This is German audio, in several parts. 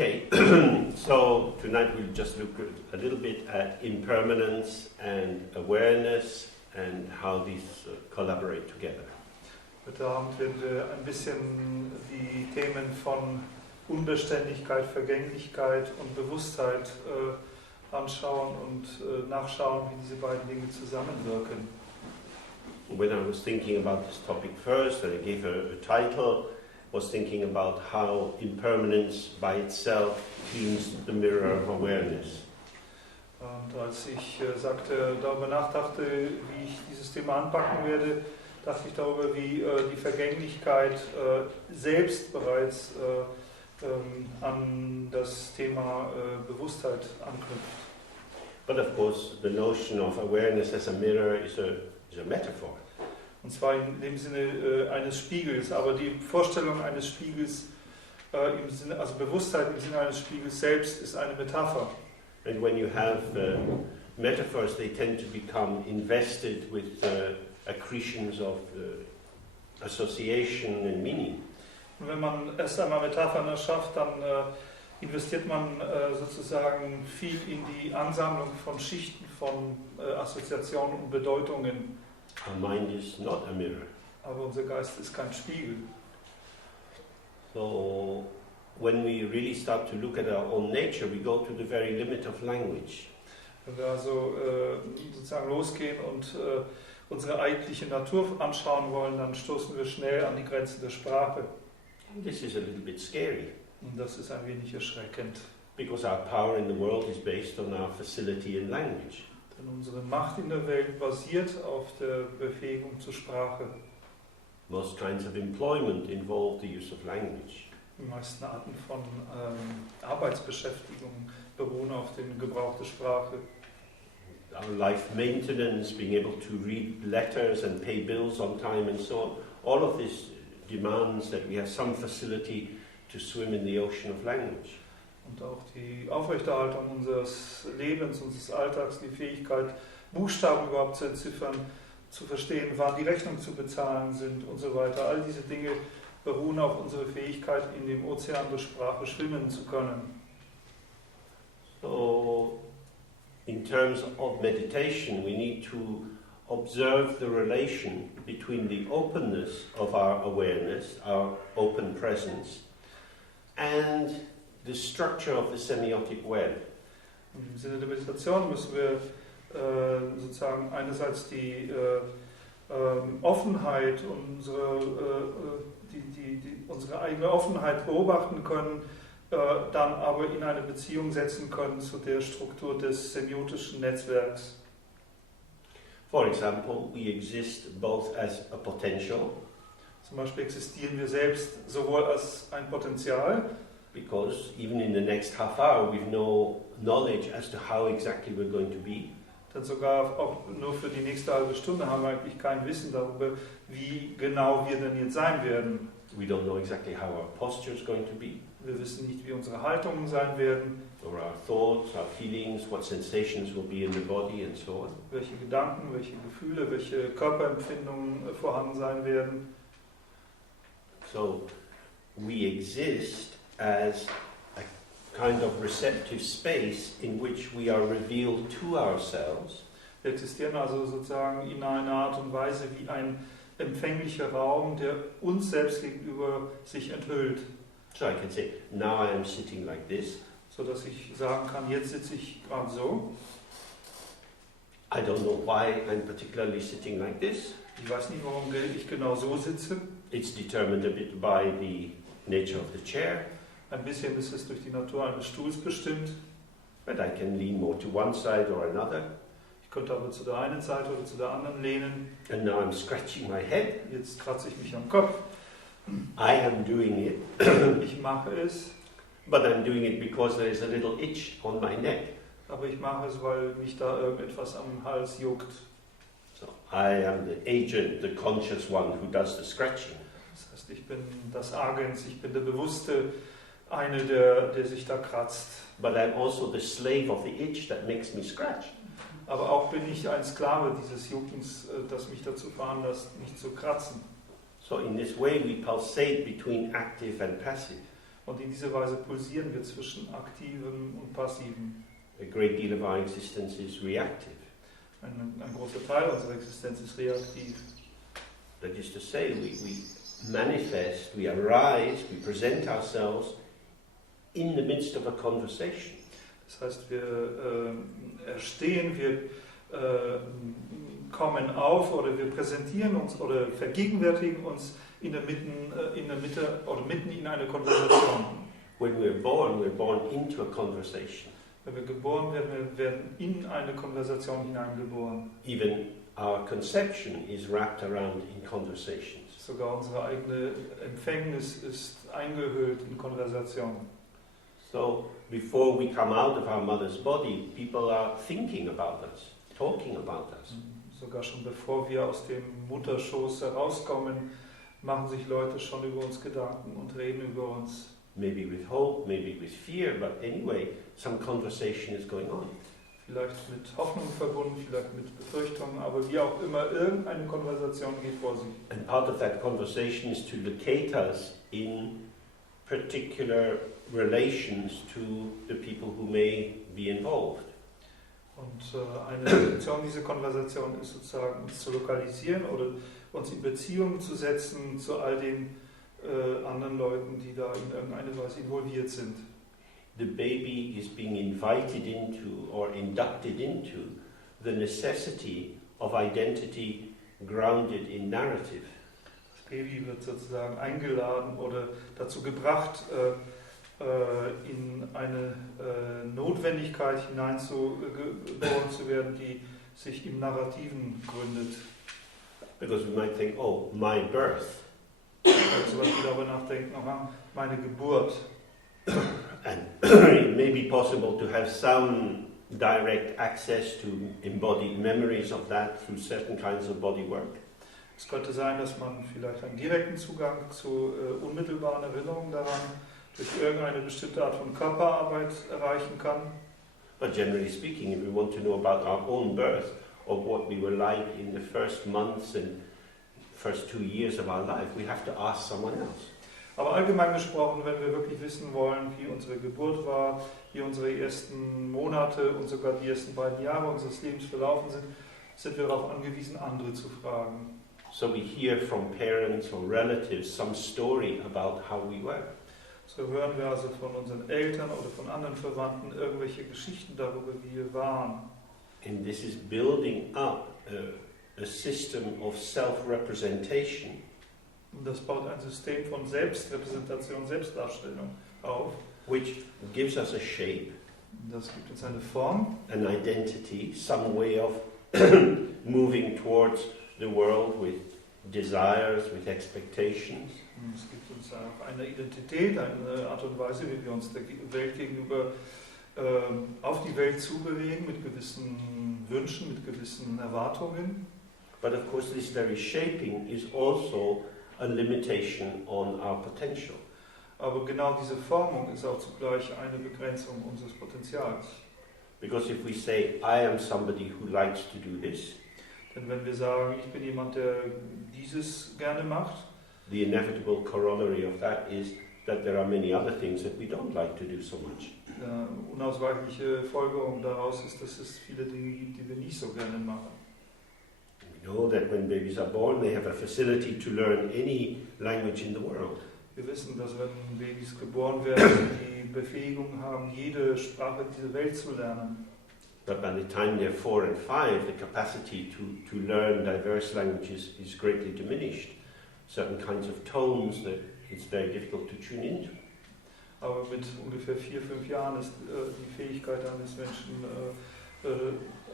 Okay, so tonight we'll just look a little bit at impermanence and awareness and how these collaborate together. Heute Abend werden wir ein bisschen die Themen von Unbeständigkeit, Vergänglichkeit und Bewusstheit anschauen und nachschauen, wie diese beiden Dinge zusammenwirken. When I was thinking about this topic first, and I gave a title, was thinking about how impermanence by itself cleans the mirror of awareness. Und als ich darüber nachdachte, wie ich dieses Thema anpacken werde, dachte ich darüber, wie die Vergänglichkeit selbst bereits an das Thema Bewusstheit anknüpft. But of course, the notion of awareness as a mirror is a metaphor. Und zwar in dem Sinne eines Spiegels, aber die Vorstellung eines Spiegels im Sinne, also Bewusstheit im Sinne eines Spiegels selbst ist eine Metapher. And when you have metaphors, they tend to become invested with accretions of association and meaning. Und wenn man erst einmal Metaphern erschafft, dann investiert man sozusagen viel in die Ansammlung von Schichten von Assoziationen und Bedeutungen. Our mind is not a mirror. Aber unser Geist ist kein Spiegel. So when we really start to look at our own nature, we go to the very limit of language. Wenn wir also sozusagen losgehen und unsere eigentliche Natur anschauen wollen, dann stoßen wir schnell an die Grenzen der Sprache. This is a little bit scary. Und das ist ein wenig erschreckend. Because our power in the world is based on our facility in language. Denn unsere Macht in der Welt basiert auf der Befähigung zur Sprache. Most kinds of employment involve the use of language. Die meisten Arten von Arbeitsbeschäftigung beruhen auf dem Gebrauch der Sprache. Our life maintenance, being able to read letters and pay bills on time and so on, all of this demands that we have some facility to swim in the ocean of language. Und auch die Aufrechterhaltung unseres Lebens, unseres Alltags, die Fähigkeit, Buchstaben überhaupt zu entziffern, zu verstehen, wann die Rechnungen zu bezahlen sind und so weiter. All diese Dinge beruhen auf unserer Fähigkeit, in dem Ozean der Sprache schwimmen zu können. So, in terms of meditation, we need to observe the relation between the openness of our awareness, our open presence, and the structure of the semiotic web. Im Sinne der Meditation müssen wir sozusagen einerseits die Offenheit, unsere eigene Offenheit beobachten können, dann aber in eine Beziehung setzen können zu der Struktur des semiotischen Netzwerks. For example, we exist both as a potential. Zum Beispiel existieren wir selbst sowohl als ein Potenzial, because even in the next half hour we've no knowledge as to how exactly we're going to be. Denn sogar auch nur für die nächste halbe Stunde haben wir eigentlich kein Wissen darüber, wie genau wir denn jetzt sein werden. We don't know exactly how our posture is going to be. Wir wissen nicht, wie unsere Haltungen sein werden. Or our thoughts, our feelings, what sensations will be in the body and so on. Welche Gedanken, welche Gefühle, welche Körperempfindungen vorhanden sein werden. So we exist as a kind of receptive space in which we are revealed to ourselves. Wir existieren also sozusagen in einer Art und Weise wie ein empfänglicher Raum, der uns selbst gegenüber sich enthüllt. So I can say, now I am sitting like this. So dass ich sagen kann, jetzt sitze ich gerade so. I don't know why I'm particularly sitting like this. Ich weiß nicht, warum ich genau so sitze. It's determined a bit by the nature of the chair. Ein bisschen ist es durch die Natur eines Stuhls bestimmt. But I can lean more to one side or another. Ich könnte aber zu der einen Seite oder zu der anderen lehnen. And now I'm scratching my head. Jetzt kratze ich mich am Kopf. I am doing it. Ich mache es. But I'm doing it because there is a little itch on my neck. Aber ich mache es, weil mich da irgendetwas am Hals juckt. So I am the agent, the conscious one who does the scratching. Das heißt, ich bin das Agens, ich bin der Bewusste, eine, der sich da kratzt. But I'm also the slave of the itch that makes me scratch. Aber auch bin ich ein Sklave dieses Juckens, das mich dazu veranlasst, mich zu kratzen. So in this way we pulsate between active and passive. Und in dieser Weise pulsieren wir zwischen Aktivem und Passivem. A great deal of our existence is reactive. Ein großer Teil unserer Existenz ist reaktiv. That is to say, we manifest, we arise, we present ourselves in the midst of a conversation. Das heißt, wir erstehen, wir kommen auf oder wir präsentieren uns oder vergegenwärtigen uns in der Mitte oder mitten in einer Konversation. When we're born into a conversation. Wenn wir geboren werden, wir werden in eine Konversation hineingeboren. Even our conception is wrapped around in conversations. Sogar unsere eigene Empfängnis ist eingehüllt in Konversation. So, before we come out of our mother's body, people are thinking about us, talking about us. Sogar schon bevor wir aus dem Mutterschoß herauskommen, machen sich Leute schon über uns Gedanken und reden über uns. Maybe with hope, maybe with fear, but anyway, some conversation is going on. Vielleicht mit Hoffnung verbunden, vielleicht mit Befürchtungen, aber wie auch immer, irgendeine Konversation geht vor sich. And part of that conversation is to locate us in particular relations to the people who may be involved. Und eine Funktion dieser Konversation ist sozusagen, uns zu lokalisieren oder uns in Beziehung zu setzen zu all den anderen Leuten, die da in irgendeiner Weise involviert sind. The baby is being invited into or inducted into the necessity of identity grounded in narrative. Das Baby wird sozusagen eingeladen oder dazu gebracht, in eine Notwendigkeit hineingeboren zu werden, die sich im Narrativen gründet. Because we might think, oh, my birth. Zum Beispiel darüber nachdenken, meine Geburt. And it may be possible to have some direct access to embodied memories of that through certain kinds of body work. Es könnte sein, dass man vielleicht einen direkten Zugang zu unmittelbaren Erinnerungen daran durch irgendeine bestimmte Art von Körperarbeit erreichen kann. But generally speaking, if we want to know about our own birth, or what we were like in the first months and first 2 years of our life, we have to ask someone else. Aber allgemein gesprochen, wenn wir wirklich wissen wollen, wie unsere Geburt war, wie unsere ersten Monate und sogar die ersten 2 Jahre unseres Lebens verlaufen sind, sind wir darauf angewiesen, andere zu fragen. So we hear from parents or relatives some story about how we were. So hören wir also von unseren Eltern oder von anderen Verwandten irgendwelche Geschichten darüber, wie wir waren. And this is building up a system of self-representation. Und das baut ein System von Selbstrepräsentation, Selbstdarstellung auf. Which gives us a shape. Das gibt uns eine Form. An identity, some way of moving towards the world with desires, with expectations. Es gibt uns auch eine Identität, eine Art und Weise, wie wir uns der Welt gegenüber auf die Welt zubewegen, mit gewissen Wünschen, mit gewissen Erwartungen. But of course this very shaping is also a limitation on our potential. Aber genau diese Formung ist auch zugleich eine Begrenzung unseres Potenzials. Because if we say, I am somebody who likes to do this, denn wenn wir sagen, ich bin jemand, der dieses gerne macht, the inevitable corollary of that is that there are many other things that we don't like to do so much. Unausweichliche Folgerung daraus ist, dass es viele Dinge gibt, die wir nicht so gerne machen. We know that when babies are born, they have a facility to learn any language in the world. Wir wissen, dass wenn Babys geboren werden, die Befähigung haben, jede Sprache dieser Welt zu lernen. But by the time they're 4 and 5, the capacity to learn diverse languages is greatly diminished. Certain kinds of tones that it's very difficult to tune into. Aber mit ungefähr 4, 5 Jahren ist die Fähigkeit eines Menschen,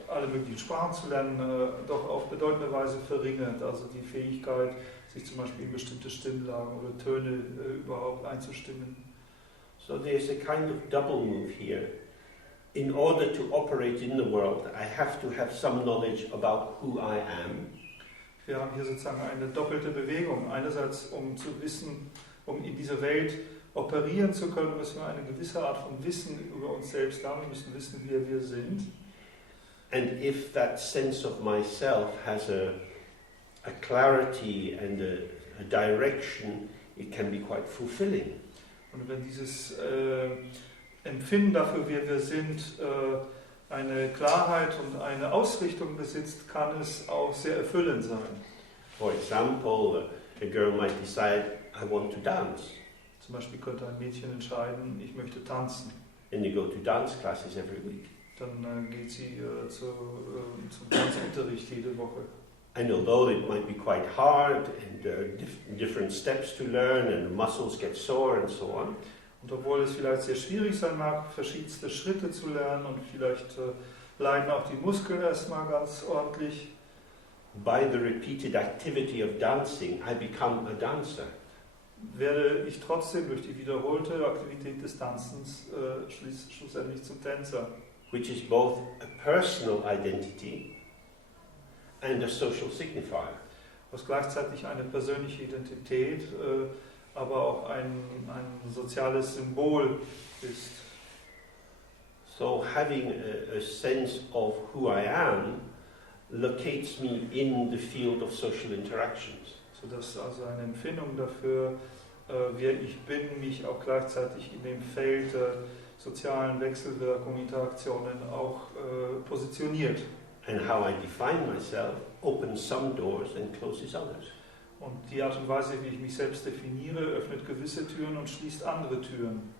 alle möglichen Sprachen zu lernen, doch auf bedeutende Weise verringert. Also die Fähigkeit, sich zum Beispiel in bestimmte Stimmlagen oder Töne überhaupt einzustimmen. So there's a kind of double move here. In order to operate in the world, I have to have some knowledge about who I am. Wir haben hier sozusagen eine doppelte Bewegung. Einerseits, um zu wissen, um in dieser Welt operieren zu können, müssen wir eine gewisse Art von Wissen über uns selbst haben. Wir müssen wissen, wer wir sind. And if that sense of myself has a clarity and a direction, it can be quite fulfilling. Und wenn dieses Empfinden dafür, wer wir sind, eine Klarheit und eine Ausrichtung besitzt, kann es auch sehr erfüllend sein. For example, a girl might decide, I want to dance. Zum Beispiel könnte ein Mädchen entscheiden, ich möchte tanzen. And you go to dance classes every week. Dann geht sie zum Tanzunterricht jede Woche. And although it might be quite hard and there are different steps to learn and the muscles get sore and so on, und obwohl es vielleicht sehr schwierig sein mag, verschiedenste Schritte zu lernen und vielleicht leiden auch die Muskeln erstmal ganz ordentlich, by the repeated activity of dancing, I become a dancer. werde ich trotzdem durch die wiederholte Aktivität des Tanzens schlussendlich zum Tänzer. Which is both a personal identity and a social signifier. Was gleichzeitig eine persönliche Identität, aber auch ein soziales Symbol ist. So having a sense of who I am locates me in the field of social interactions. Sodass also eine Empfindung dafür, wer ich bin, mich auch gleichzeitig in dem Feld der sozialen Wechselwirkungen, Interaktionen auch positioniert. And how I define myself opens some doors and closes others. Und die Art und Weise, wie ich mich selbst definiere, öffnet gewisse Türen und schließt andere Türen.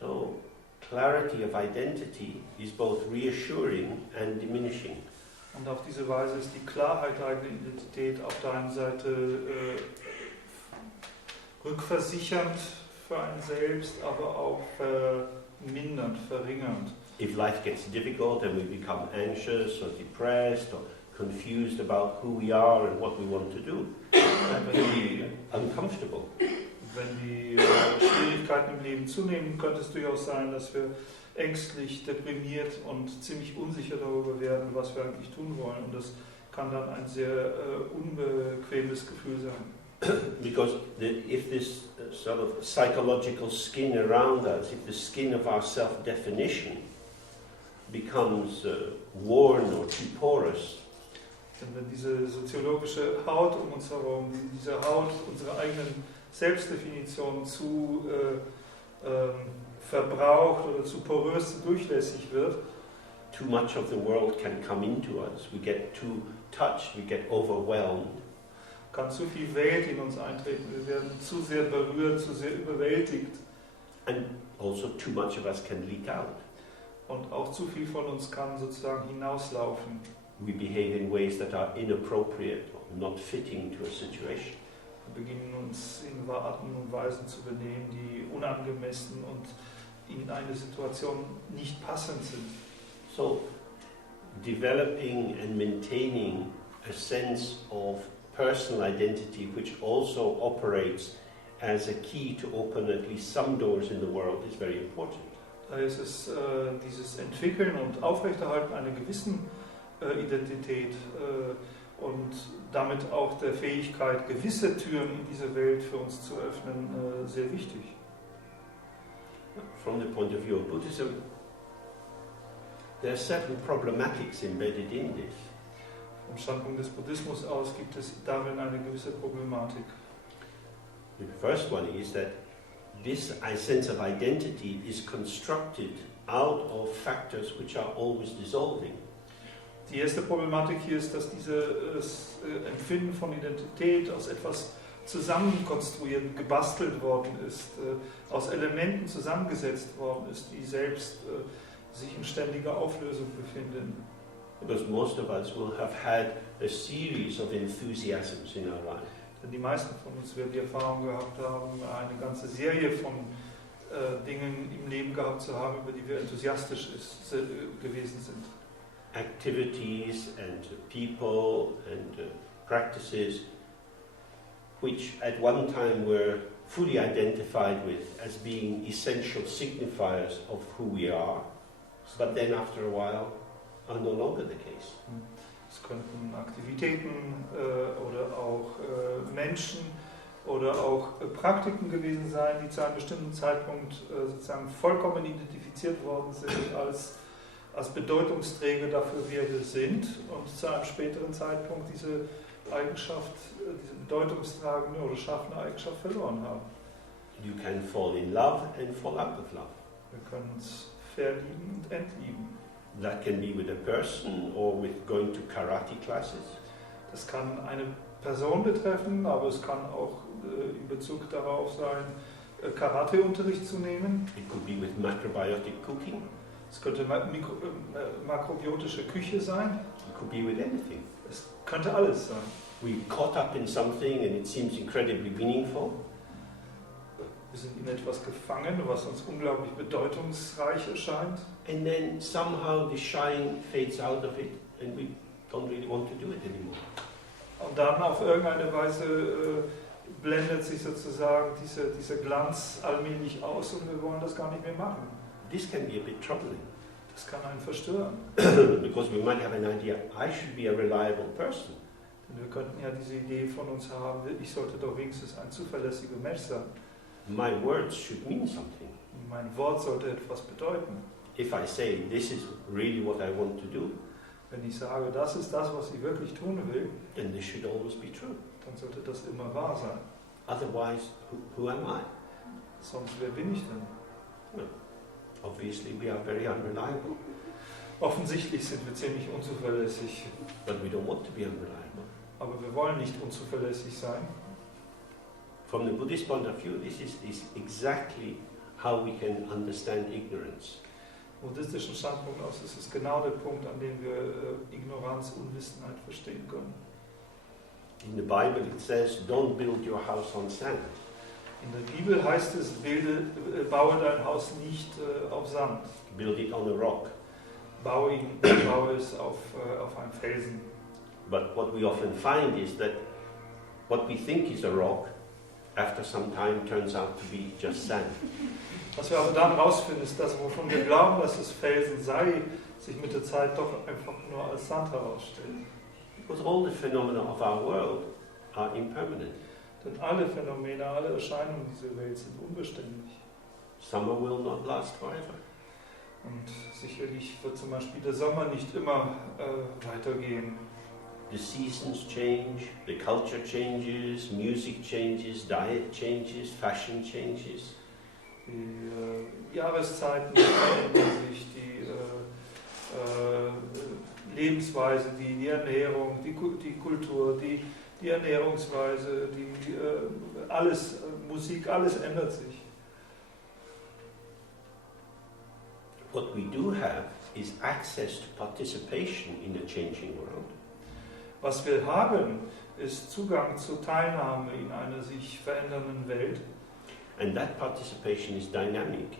So, clarity of identity is both reassuring and diminishing. Und auf diese Weise ist die Klarheit der eigenen Identität auf der einen Seite rückversichernd für einen selbst, aber auch vermindernd, verringernd. If life gets difficult and we become anxious or depressed or confused about who we are and what we want to do, that can be uncomfortable. Wenn die Schwierigkeiten im Leben zunehmen, könnte es durchaus sein, dass wir ängstlich, deprimiert und ziemlich unsicher darüber werden, was wir eigentlich tun wollen. Und das kann dann ein sehr unbequemes Gefühl sein. Because if this sort of psychological skin around us, if the skin of our self-definition becomes worn or too porous, denn wenn diese soziologische Haut um uns herum, diese Haut unserer eigenen Selbstdefinition zu verbraucht oder zu porös, zu durchlässig wird, too much of the world can come into us. We get too touched, we get overwhelmed. Kann zu viel Welt in uns eintreten, wir werden zu sehr berührt, zu sehr überwältigt. And also too much of us can leak out. Und auch zu viel von uns kann sozusagen hinauslaufen. We behave in ways that are inappropriate or not fitting to a situation. Wir beginnen uns in Arten und Weisen zu benehmen, die unangemessen und in eine Situation nicht passend sind. So, developing and maintaining a sense of personal identity which also operates as a key to open at least some doors in the world is very important. Daher ist es dieses Entwickeln und Aufrechterhalten einer gewissen Identität und damit auch der Fähigkeit, gewisse Türen in diese Welt für uns zu öffnen, sehr wichtig. From the point of view of Buddhism, there are certain problematics embedded in this. Vom Standpunkt des Buddhismus aus gibt es darin eine gewisse Problematik. The first one is that this sense of identity is constructed out of factors which are always dissolving. Die erste Problematik hier ist, dass dieses Empfinden von Identität aus etwas zusammenkonstruiert, gebastelt worden ist, aus Elementen zusammengesetzt worden ist, die selbst sich in ständiger Auflösung befinden. Because most of us will have had a series of enthusiasms in our life. Denn die meisten von uns werden die Erfahrung gehabt haben, eine ganze Serie von Dingen im Leben gehabt zu haben, über die wir enthusiastisch gewesen sind. Activities and people and practices which at one time were fully identified with as being essential signifiers of who we are, but then after a while are no longer the case. Es könnten Aktivitäten oder auch Menschen oder auch Praktiken gewesen sein, die zu einem bestimmten Zeitpunkt sozusagen vollkommen identifiziert worden sind als Bedeutungsträger dafür, wer wir sind, und zu einem späteren Zeitpunkt diese Eigenschaft, diese bedeutungstragende oder schaffende Eigenschaft verloren haben. You can fall in love and fall out of love. Wir können uns verlieben und entlieben. That can be with a person or with going to karate classes. Das kann eine Person betreffen, aber es kann auch in Bezug darauf sein, Karateunterricht zu nehmen. It could be with macrobiotic cooking. Es könnte makrobiotische Küche sein. It could be with anything. Es könnte alles sein. We're caught up in something and it seems incredibly meaningful. Wir sind in etwas gefangen, was uns unglaublich bedeutungsreich erscheint. And then somehow the shine fades out of it and we don't really want to do it anymore. Und dann auf irgendeine Weise blendet sich sozusagen dieser Glanz allmählich aus und wir wollen das gar nicht mehr machen. This can be a bit troubling. Das kann einen verstören. Because we might have an idea, I should be a reliable person. Denn wir könnten ja diese Idee von uns haben, ich sollte doch wenigstens ein zuverlässiger Mensch sein. My words should mean something. Mein Wort sollte etwas bedeuten. If I say, this is really what I want to do, wenn ich sage, das ist das, was ich wirklich tun will, then this should always be true. Dann sollte das immer wahr sein. Otherwise, who am I? Sonst, wer bin ich denn? No. Obviously, we are very unreliable. Offensichtlich sind wir ziemlich unzuverlässig. But we don't want to be unreliable. Aber wir wollen nicht unzuverlässig sein. From the Buddhist point of view, this is exactly how we can understand ignorance. Vom buddhistischen Standpunkt aus ist es genau der Punkt, an dem wir Ignoranz, Unwissenheit verstehen können. In the Bible it says, don't build your house on sand. In der Bibel heißt es, baue dein Haus nicht auf Sand. Build it on a rock. Baue es auf einem Felsen. But what we often find is that what we think is a rock, after some time turns out to be just sand. Was wir aber dann herausfinden, ist, dass wovon wir glauben, dass es Felsen sei, sich mit der Zeit doch einfach nur als Sand herausstellt. Because all the phenomena of our world are impermanent. Denn alle Phänomene, alle Erscheinungen dieser Welt sind unbeständig. Summer will not last forever. Und sicherlich wird zum Beispiel der Sommer nicht immer weitergehen. The seasons change, the culture changes, music changes, diet changes, fashion changes. Die Jahreszeiten verändern sich, die Lebensweise, die Ernährung, die Kultur, die Ernährungsweise, alles, Musik, alles ändert sich. What we do have is access to participation in a changing world. Was wir haben, ist Zugang zur Teilnahme in einer sich verändernden Welt. And that participation is dynamic.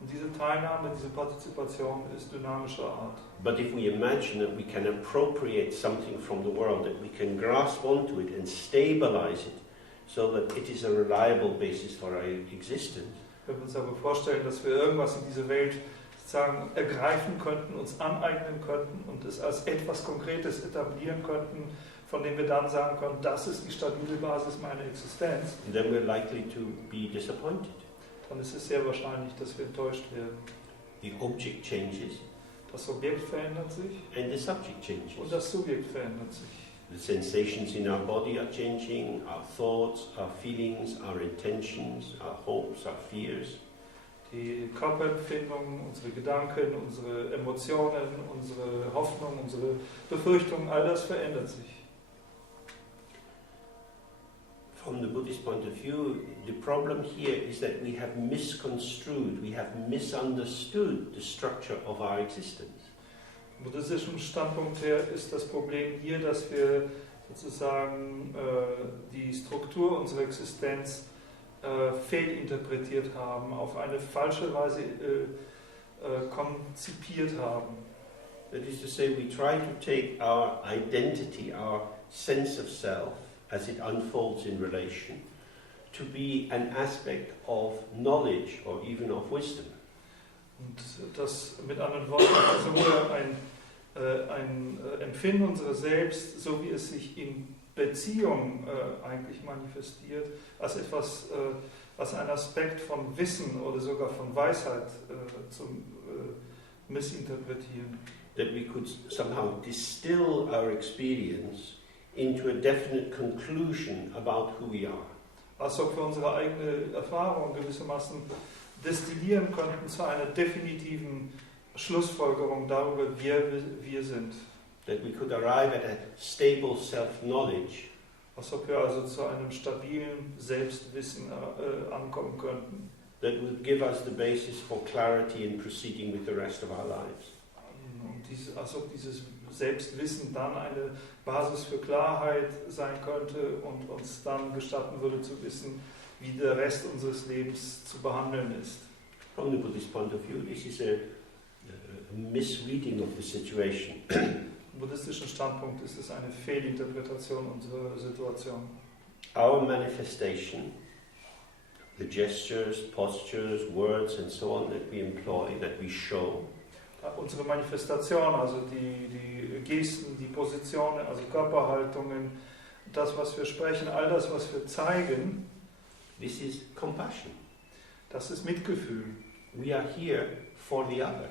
Und diese Teilnahme, diese Partizipation ist dynamischer Art. But if we imagine that we can appropriate something from the world, that we can grasp onto it and stabilize it, so that it is a reliable basis for our existence. Wenn wir uns aber vorstellen, dass wir irgendwas in dieser Welt sozusagen ergreifen könnten, uns aneignen könnten und es als etwas Konkretes etablieren könnten, von dem wir dann sagen können, das ist die stabile Basis meiner Existenz, Then we're likely to be disappointed. dann ist es sehr wahrscheinlich, dass wir enttäuscht werden. The object changes Das Objekt verändert sich and the subject changes. und das Subjekt verändert sich. The sensations in our body are changing, our thoughts, our feelings, our intentions, our hopes, our fears. Die Körperempfindungen, unsere Gedanken, unsere Emotionen, unsere Hoffnung, unsere Befürchtungen, all das verändert sich. From the Buddhist point of view, the problem here is that we have misconstrued, we have misunderstood the structure of our existence. Vom buddhistischen Standpunkt her ist das Problem hier, dass wir sozusagen die Struktur unserer Existenz fehlinterpretiert haben, auf eine falsche Weise konzipiert haben. That is to say, we try to take our identity, our sense of self, as it unfolds in relation, to be an aspect of knowledge or even of wisdom. Und das mit anderen Worten versuche ein Empfinden unserer Selbst, so wie es sich in Beziehung eigentlich manifestiert, als etwas, was ein Aspekt von Wissen oder sogar von Weisheit zum Missinterpretieren. That we could somehow distill our experience into a definite conclusion about who we are. als ob wir unsere eigene Erfahrung gewissermaßen destillieren könnten zu einer definitiven Schlussfolgerung darüber, wer wir sind. That we could arrive at a stable self-knowledge. Als ob wir also zu einem stabilen Selbstwissen ankommen könnten. That would give us the basis for clarity in proceeding with the rest of our lives. Und als ob dieses Selbstwissen dann eine Basis für Klarheit sein könnte und uns dann gestatten würde zu wissen, wie der Rest unseres Lebens zu behandeln ist. From the Buddhist point of view, this is a misreading of the situation. Vom buddhistischen Standpunkt ist es eine Fehlinterpretation unserer Situation. Our manifestation, the gestures, postures, words and so on that we employ, that we show, unsere Manifestation, also die Gesten, die Positionen, also Körperhaltungen, das, was wir sprechen, all das, was wir zeigen, this is compassion. das ist Mitgefühl. We are here for the other.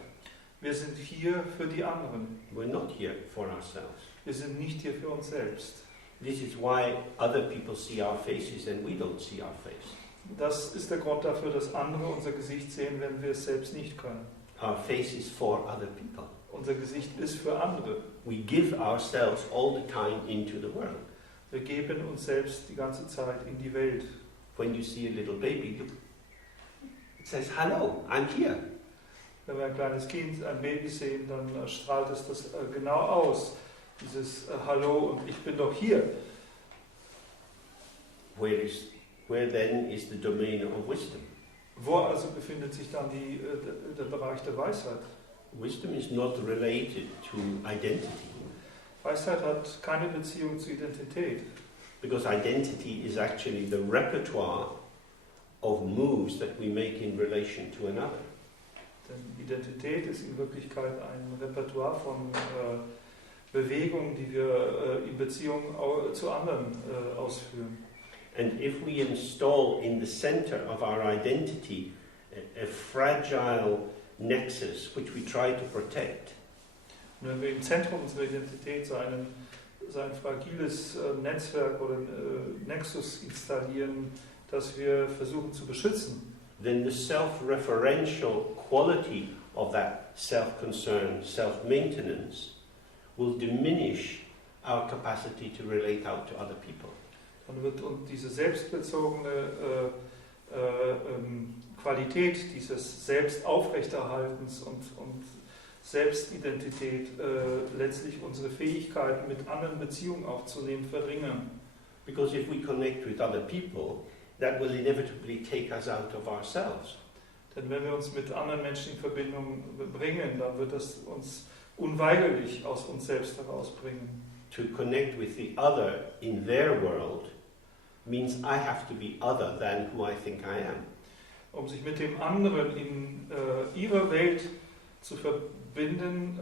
Wir sind hier für die anderen. We're not here for ourselves. Wir sind nicht hier für uns selbst. This is why other people see our faces and we don't see our face. Das ist der Grund dafür, dass andere unser Gesicht sehen, wenn wir es selbst nicht können. Our face is for other people. Unser Gesicht ist für andere. We give ourselves all the time into the world. Wir geben uns selbst die ganze Zeit in die Welt. When you see a little baby, it says, "Hello, I'm here." Wenn wir ein kleines Kind, ein Baby sehen, dann strahlt es das genau aus. Dieses Hallo und ich bin doch hier. Where then is the domain of wisdom? Wo also befindet sich dann der Bereich der Weisheit? Wisdom is not related to identity. Weisheit hat keine Beziehung zu Identität. Because identity is actually the repertoire of moves that we make in relation to another. Denn Identität ist in Wirklichkeit ein Repertoire von Bewegungen, die wir in Beziehung zu anderen ausführen. And if we install in the center of our identity a fragile nexus which we try to protect, und wenn wir im Zentrum unserer Identität so ein fragiles Netzwerk oder Nexus installieren, das wir versuchen zu beschützen, then the self-referential quality of that self-concern, self-maintenance will diminish our capacity to relate out to other people. dann wird uns diese selbstbezogene Qualität dieses Selbstaufrechterhaltens und Selbstidentität letztlich unsere Fähigkeit, mit anderen Beziehungen aufzunehmen, verringern. Because if we connect with other people, that will inevitably take us out of ourselves. Denn wenn wir uns mit anderen Menschen in Verbindung bringen, dann wird das uns unweigerlich aus uns selbst herausbringen. To connect with the other in their world means I have to be other than who I think I am. Um sich mit dem anderen in ihrer Welt zu verbinden,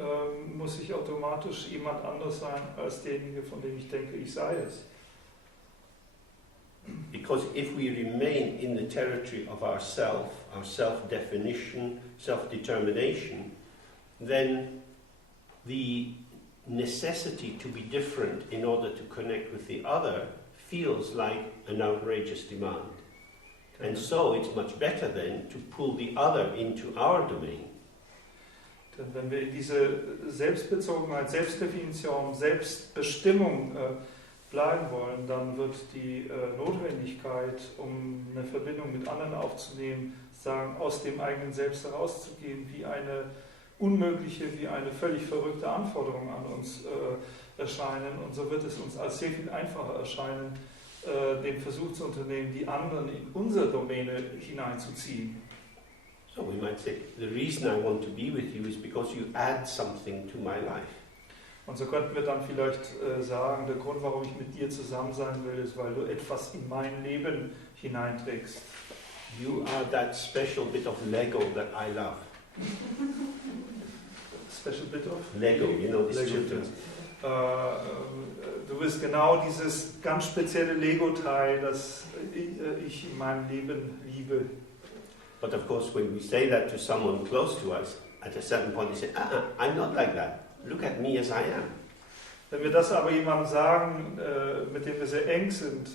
muss ich automatisch jemand anderes sein als derjenige, von dem ich denke, ich sei es. Because if we remain in the territory of our self-definition, self-determination, then the necessity to be different in order to connect with the other feels like an outrageous demand. And so it's much better then to pull the other into our domain. Denn wenn wir in diese Selbstbezogenheit, Selbstdefinition, Selbstbestimmung bleiben wollen, dann wird die Notwendigkeit, um eine Verbindung mit anderen aufzunehmen, sagen, aus dem eigenen Selbst herauszugehen, wie eine unmögliche, wie eine völlig verrückte Anforderung an uns erscheinen. Und so wird es uns als sehr viel einfacher erscheinen, den Versuch zu unternehmen, die anderen in unsere Domäne hineinzuziehen. So we might say, the reason I want to be with you is because you add something to my life. Und so könnten wir dann vielleicht sagen, der Grund, warum ich mit dir zusammen sein will, ist, weil du etwas in mein Leben hineinträgst. You are that special bit of Lego that I love. Special bit of? Lego, you know, these Lego. children. Du bist genau dieses ganz spezielle Lego-Teil, das ich in meinem Leben liebe. But of course, when we say that to someone close to us, at a certain point they say, I'm not like that. Look at me as I am. Wenn wir das aber jemandem sagen, mit dem wir sehr eng sind,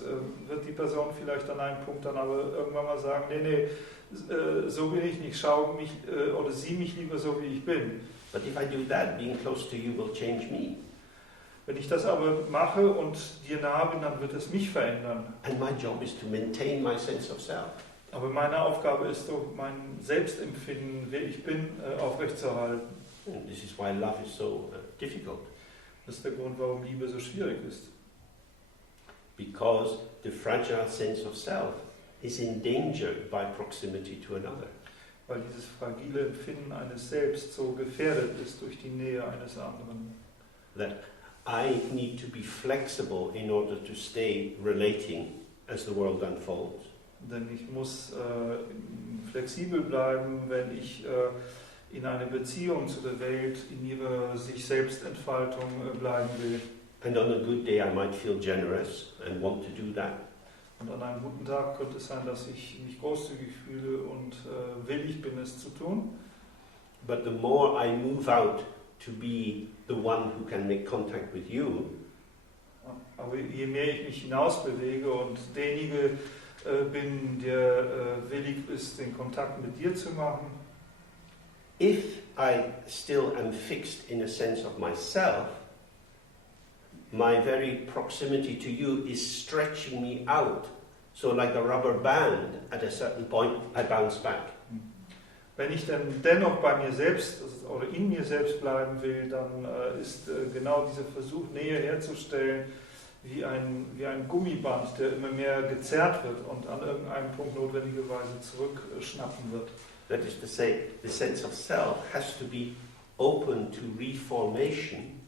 wird die Person vielleicht an einem Punkt dann aber irgendwann mal sagen, nee, so bin ich nicht, schau mich oder sieh mich lieber so, wie ich bin. But if I do that, being close to you will change me. Wenn ich das aber mache und dir nahe bin, dann wird es mich verändern. And my job is to maintain my sense of self. Aber meine Aufgabe ist doch, mein Selbstempfinden, wer ich bin, aufrechtzuerhalten. And this is why love is so difficult. Das ist der Grund, warum Liebe so schwierig ist. Because the fragile sense of self is endangered by proximity to another. Weil dieses fragile Empfinden eines Selbst so gefährdet ist durch die Nähe eines anderen. That I need to be flexible in order to stay relating as the world unfolds. Denn ich muss flexibel bleiben, wenn ich in einer Beziehung zu der Welt, in ihrer sich Selbstentfaltung bleiben will. And on a good day I might feel generous and want to do that. Und an einem guten Tag könnte es sein, dass ich mich großzügig fühle und willig bin, es zu tun. But the more I move out to be the one who can make contact with you, aber je mehr ich mich hinaus bewege und derjenige bin, der willig ist, den Kontakt mit dir zu machen, if I still am fixed in a sense of myself, my very proximity to you is stretching me out. So like a rubber band, at a certain point I bounce back. Wenn ich dann dennoch bei mir selbst oder in mir selbst bleiben will, dann ist genau dieser Versuch, Nähe herzustellen, wie ein Gummiband, der immer mehr gezerrt wird und an irgendeinem Punkt notwendigerweise zurückschnappen wird. That is to say, the sense of self has to be open to reformation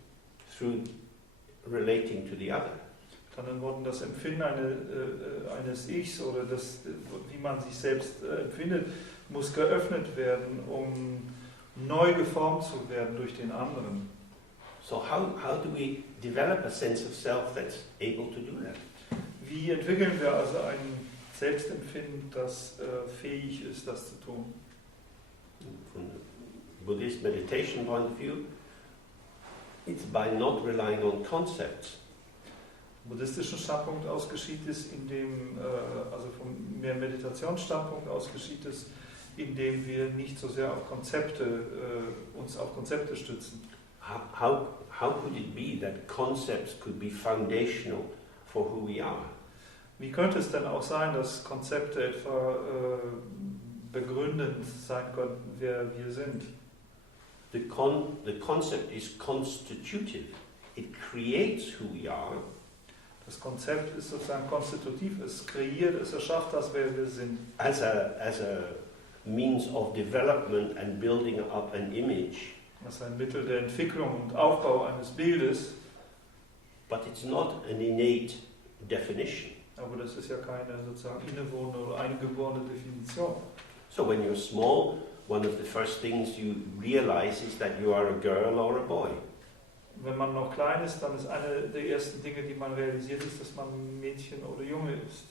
through relating to the other. Mit anderen Worten, das Empfinden eines Ichs oder das, wie man sich selbst empfindet, muss geöffnet werden, um neu geformt zu werden durch den anderen. So how do we develop a sense of self that's able to do that? Wie entwickeln wir also ein Selbstempfinden, das fähig ist, das zu tun? From the Buddhist meditation point of view, it's by not relying on concepts. Vom buddhistischen Standpunkt aus geschieht es, also vom mehr Meditationsstandpunkt aus geschieht es, indem wir nicht so sehr auf uns auf Konzepte stützen. How could it be that concepts could be foundational for who we are? Wie könnte es denn auch sein, dass Konzepte etwa begründend sein könnten, wer wir sind? The concept is constitutive. It creates who we are. Das Konzept ist sozusagen konstitutiv, es kreiert, es erschafft das, wer wir sind. As a means of development and building up an image. Das ist ein Mittel der Entwicklung und Aufbau eines Bildes. But it's not an innate definition. Aber das ist ja keine sozusagen innewohnende oder eingeborene Definition. So when you're small, one of the first things you realize is that you are a girl or a boy. Wenn man noch klein ist, dann ist eine der ersten Dinge, die man realisiert, ist, dass man Mädchen oder Junge ist.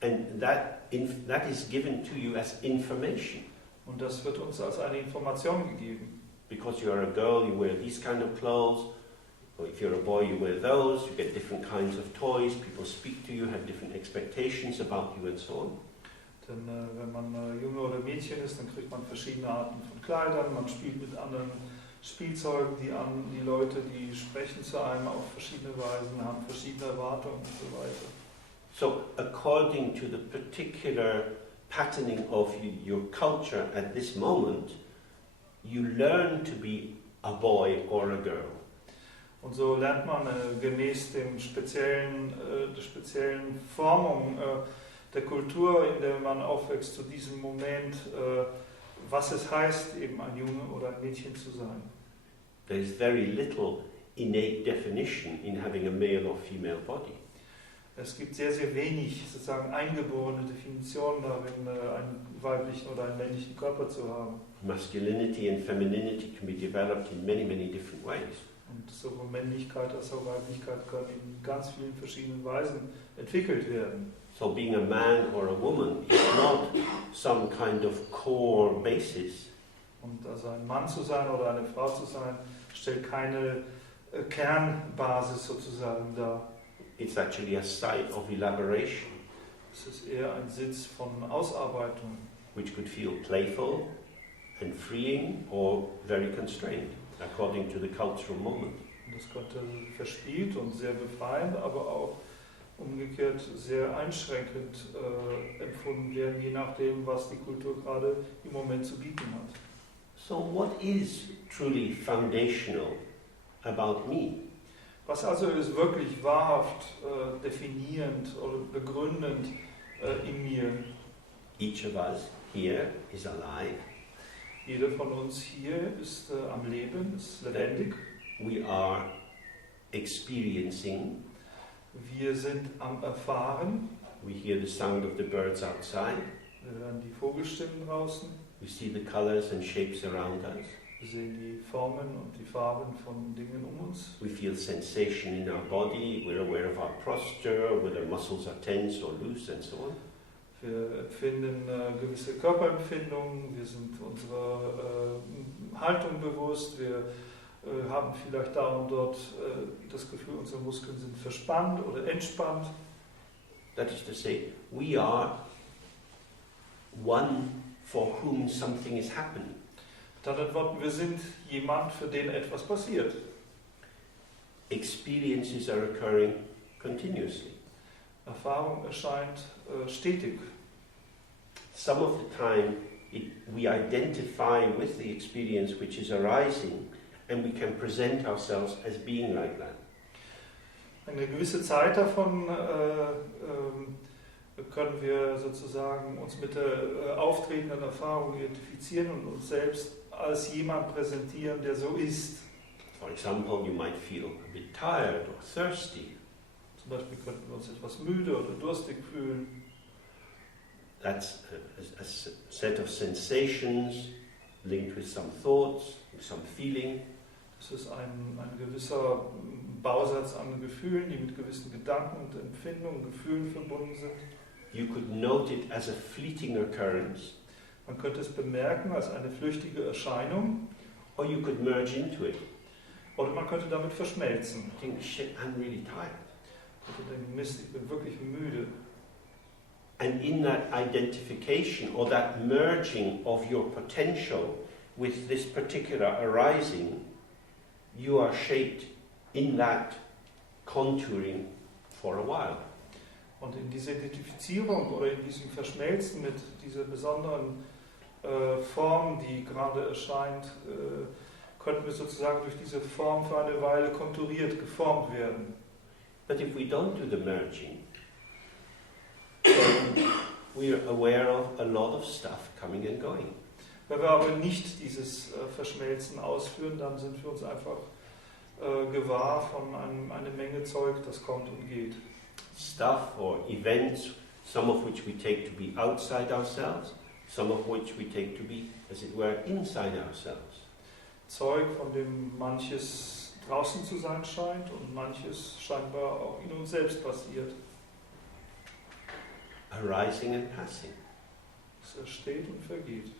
And that is given to you as information. Und das wird uns als eine Information gegeben. Because you are a girl, you wear these kind of clothes. Or if you're a boy, you wear those. You get different kinds of toys. People speak to you, have different expectations about you and so on. Denn wenn man Junge oder Mädchen ist, dann kriegt man verschiedene Arten von Kleidern, man spielt mit anderen Spielzeugen, die Leute, die sprechen zu einem auf verschiedene Weisen, haben verschiedene Erwartungen und so weiter. So according to the particular patterning of your culture at this moment, you learn to be a boy or a girl. Und so lernt man gemäß der speziellen Formung der Kultur, in der man aufwächst, zu diesem Moment, was es heißt, eben ein Junge oder ein Mädchen zu sein. There is very little innate definition in having a male or female body. Es gibt sehr, sehr wenig sozusagen eingeborene Definitionen darin, einen weiblichen oder einen männlichen Körper zu haben. Masculinity and femininity can be developed in many, many different ways. Und sowohl Männlichkeit als auch Weiblichkeit können in ganz vielen verschiedenen Weisen entwickelt werden. So being a man or a woman is not some kind of core basis. Und also ein Mann zu sein oder eine Frau zu sein, stellt keine Kernbasis sozusagen da. It's actually a site of elaboration, Es ist eher ein Sitz von Ausarbeitung, which could feel playful and freeing or very constrained, according to the cultural moment. und das könnte verspielt und sehr befreiend, aber auch umgekehrt sehr einschränkend empfunden werden, je nachdem, was die Kultur gerade im Moment zu bieten hat. So what is truly foundational about me? Was also ist wirklich wahrhaft definierend oder begründend in mir? Each of us here is alive. Jeder von uns hier ist am Leben, ist lebendig. We are experiencing. Wir sind am Erfahren. We hear the sound of the birds outside. Wir hören die Vogelstimmen draußen. We see the colors and shapes around us. Wir sehen die Formen und die Farben von Dingen um uns. We feel sensation in our body. We're aware of our posture, whether muscles are tense or loose, and so on. Wir empfinden gewisse Körperempfindungen. Wir sind unserer Haltung bewusst. Wir haben vielleicht da und dort das Gefühl, unsere Muskeln sind verspannt oder entspannt. That is to say, we are one for whom something is happening. Mit anderen Worten, wir sind jemand, für den etwas passiert. Experiences are occurring continuously. Erfahrung erscheint stetig. Some of the time we identify with the experience which is arising and we can present ourselves as being like that. Eine gewisse Zeit davon können wir sozusagen uns mit der auftretenden Erfahrung identifizieren und uns selbst als jemand präsentieren, der so ist. For example, you might feel a bit tired or thirsty. Zum Beispiel könnten wir uns etwas müde oder durstig fühlen. That's a set of sensations linked with some thoughts, with some feeling. Das ist ein gewisser Bausatz an Gefühlen, die mit gewissen Gedanken und Empfindungen, Gefühlen verbunden sind. You could note it as a fleeting occurrence. Man könnte es bemerken als eine flüchtige Erscheinung. Or you could merge into it. Oder man könnte damit verschmelzen. Think, shit, I'm really tired. Und denken, Mist, ich bin wirklich müde. And in that identification or that merging of your potential with this particular arising, you are shaped in that contouring for a while. Und in dieser Identifizierung oder in diesem Verschmelzen mit dieser besonderen Form, die gerade erscheint, könnten wir sozusagen durch diese Form für eine Weile konturiert, geformt werden. But if we don't do the merging, then we are aware of a lot of stuff coming and going. Wenn wir aber nicht dieses Verschmelzen ausführen, dann sind wir uns einfach gewahr von einer Menge Zeug, das kommt und geht. Stuff or events, some of which we take to be outside ourselves, some of which we take to be, as it were, inside ourselves. Zeug, von dem manches draußen zu sein scheint und manches scheinbar auch in uns selbst passiert. Arising and passing. Es entsteht und vergeht.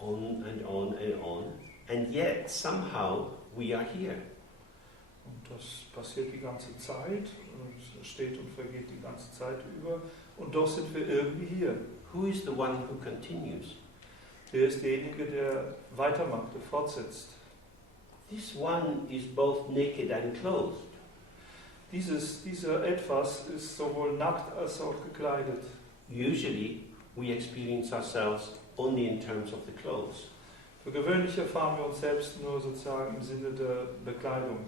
On and on and on. And yet, somehow, we are here. Und das passiert die ganze Zeit und es steht und vergeht die ganze Zeit über. Und doch sind wir irgendwie hier. Who is the one who continues? Wer ist derjenige, der weitermacht, der fortsetzt? This one is both naked and clothed. Dieser Etwas ist sowohl nackt als auch gekleidet. Usually, we experience ourselves only in terms of the clothes. Für gewöhnlich erfahren wir uns selbst nur sozusagen im Sinne der Bekleidung.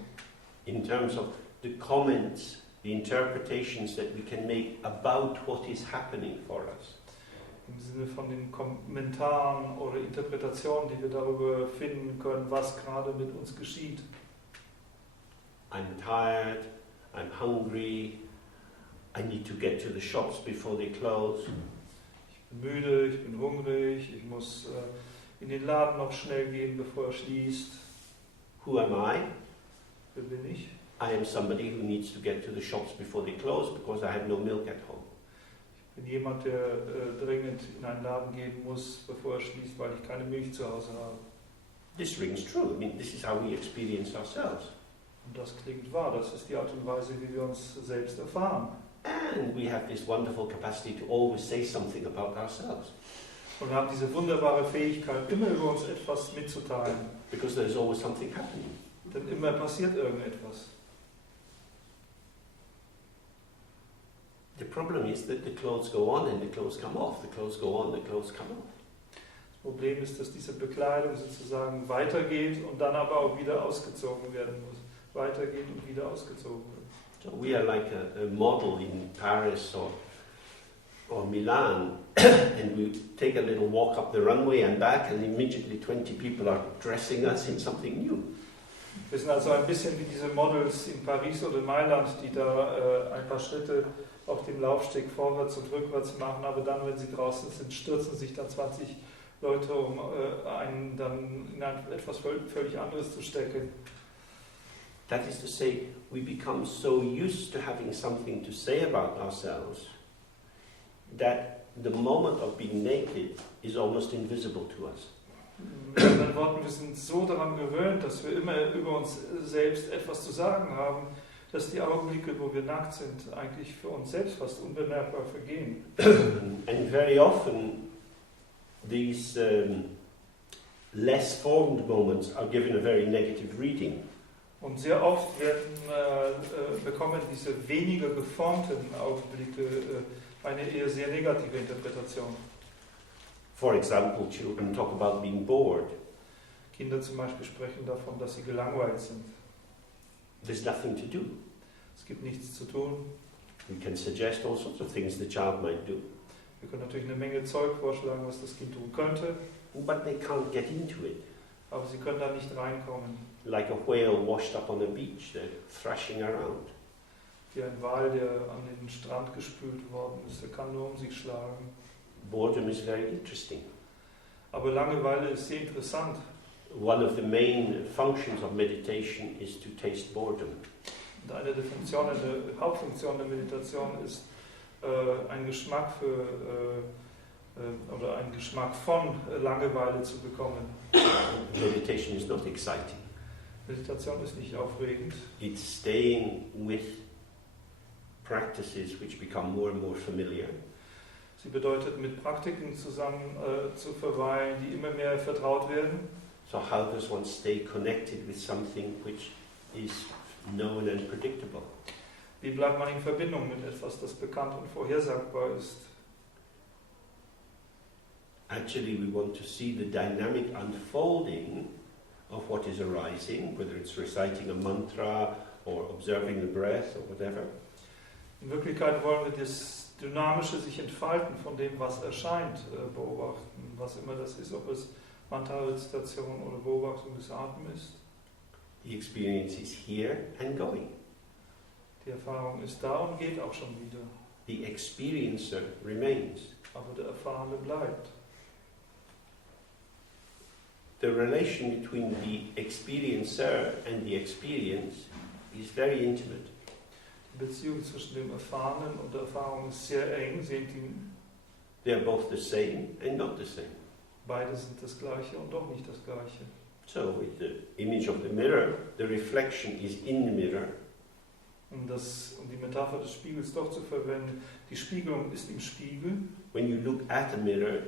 In terms of the comments, the interpretations that we can make about what is happening for us. Im Sinne von den Kommentaren oder Interpretationen, die wir darüber finden können, was gerade mit uns geschieht. I'm tired, I'm hungry, I need to get to the shops before they close. Ich bin müde, ich bin hungrig, ich muss in den Laden noch schnell gehen, bevor er schließt. Who am I? Wer bin ich? I am somebody who needs to get to the shops before they close because I have no milk at home. Ich bin jemand, der dringend in einen Laden gehen muss, bevor er schließt, weil ich keine Milch zu Hause habe. This rings true. I mean, this is how we experience ourselves. Und das klingt wahr, das ist die Art und Weise, wie wir uns selbst erfahren. And we have this wonderful capacity to always say something about ourselves. Und wir haben diese wunderbare Fähigkeit, immer über uns etwas mitzuteilen. Because there's always something happening. Denn immer passiert irgendetwas. The problem is that the clothes go on and the clothes come off. The clothes go on, the clothes come off. Das Problem ist, dass diese Bekleidung sozusagen weitergeht und dann aber auch wieder ausgezogen werden muss. Weitergeht und wieder ausgezogen wird. So we are like a model in Paris or Milan, and we take a little walk up the runway and back, and immediately 20 people are dressing us in something new. Wir sind also ein bisschen wie diese Models in Paris oder Mailand, die da ein paar Schritte auf dem Laufsteg vorwärts und rückwärts machen, aber dann, wenn sie draußen sind, stürzen sich dann 20 Leute, um einen dann in etwas völlig anderes zu stecken. That is to say, we become so used to having something to say about ourselves that the moment of being naked is almost invisible to us. Mit anderen Worten, wir sind so daran gewöhnt, dass wir immer über uns selbst etwas zu sagen haben, dass die Augenblicke, wo wir nackt sind, eigentlich für uns selbst fast unbemerkbar vergehen. And very often these less formed moments are given a very negative reading. Und sehr oft bekommen diese weniger geformten Augenblicke eine eher sehr negative Interpretation. For example, children talk about being bored. Kinder zum Beispiel sprechen davon, dass sie gelangweilt sind. There's nothing to do. Es gibt nichts zu tun. We can suggest all sorts of things the child might do. Wir können natürlich eine Menge Zeug vorschlagen, was das Kind tun könnte. But they can't get into it. Aber sie können da nicht reinkommen. Like a whale washed up on a beach, they're thrashing around. Wie ein Wal, der an den Strand gespült worden ist, der kann nur um sich schlagen. Boredom is very interesting. Aber Langeweile ist sehr interessant. One of the main functions of meditation is to taste boredom. Und eine der Funktionen, der Hauptfunktion der Meditation ist, einen Geschmack oder einen Geschmack von Langeweile zu bekommen. Meditation is not exciting. Meditation ist nicht aufregend. It's staying with practices which become more and more familiar. Sie bedeutet, mit Praktiken zusammen zu verweilen, die immer mehr vertraut werden. So how does one stay connected with something which is known and predictable? Wie bleibt man in Verbindung mit etwas, das bekannt und vorhersagbar ist? Actually, we want to see the dynamic unfolding of what is arising, whether it's reciting a mantra or observing the breath or whatever. In Wirklichkeit wollen wir das Dynamische sich entfalten von dem, was erscheint, beobachten, was immer das ist, ob es Mantra-Rezitation oder Beobachtung des Atems ist. The experience is here and going. Die Erfahrung ist da und geht auch schon wieder. The experiencer remains. Aber der Erfahrene bleibt. The relation between the experiencer and the experience is very intimate. Die Beziehung zwischen dem Erfahrenen und der Erfahrung ist sehr eng, sehr intim. They are both the same and not the same. Beide sind das Gleiche und doch nicht das Gleiche. So with the image of the mirror, the reflection is in the mirror. Um die Metapher des Spiegels doch zu verwenden, die Spiegelung ist im Spiegel. When you look at a mirror,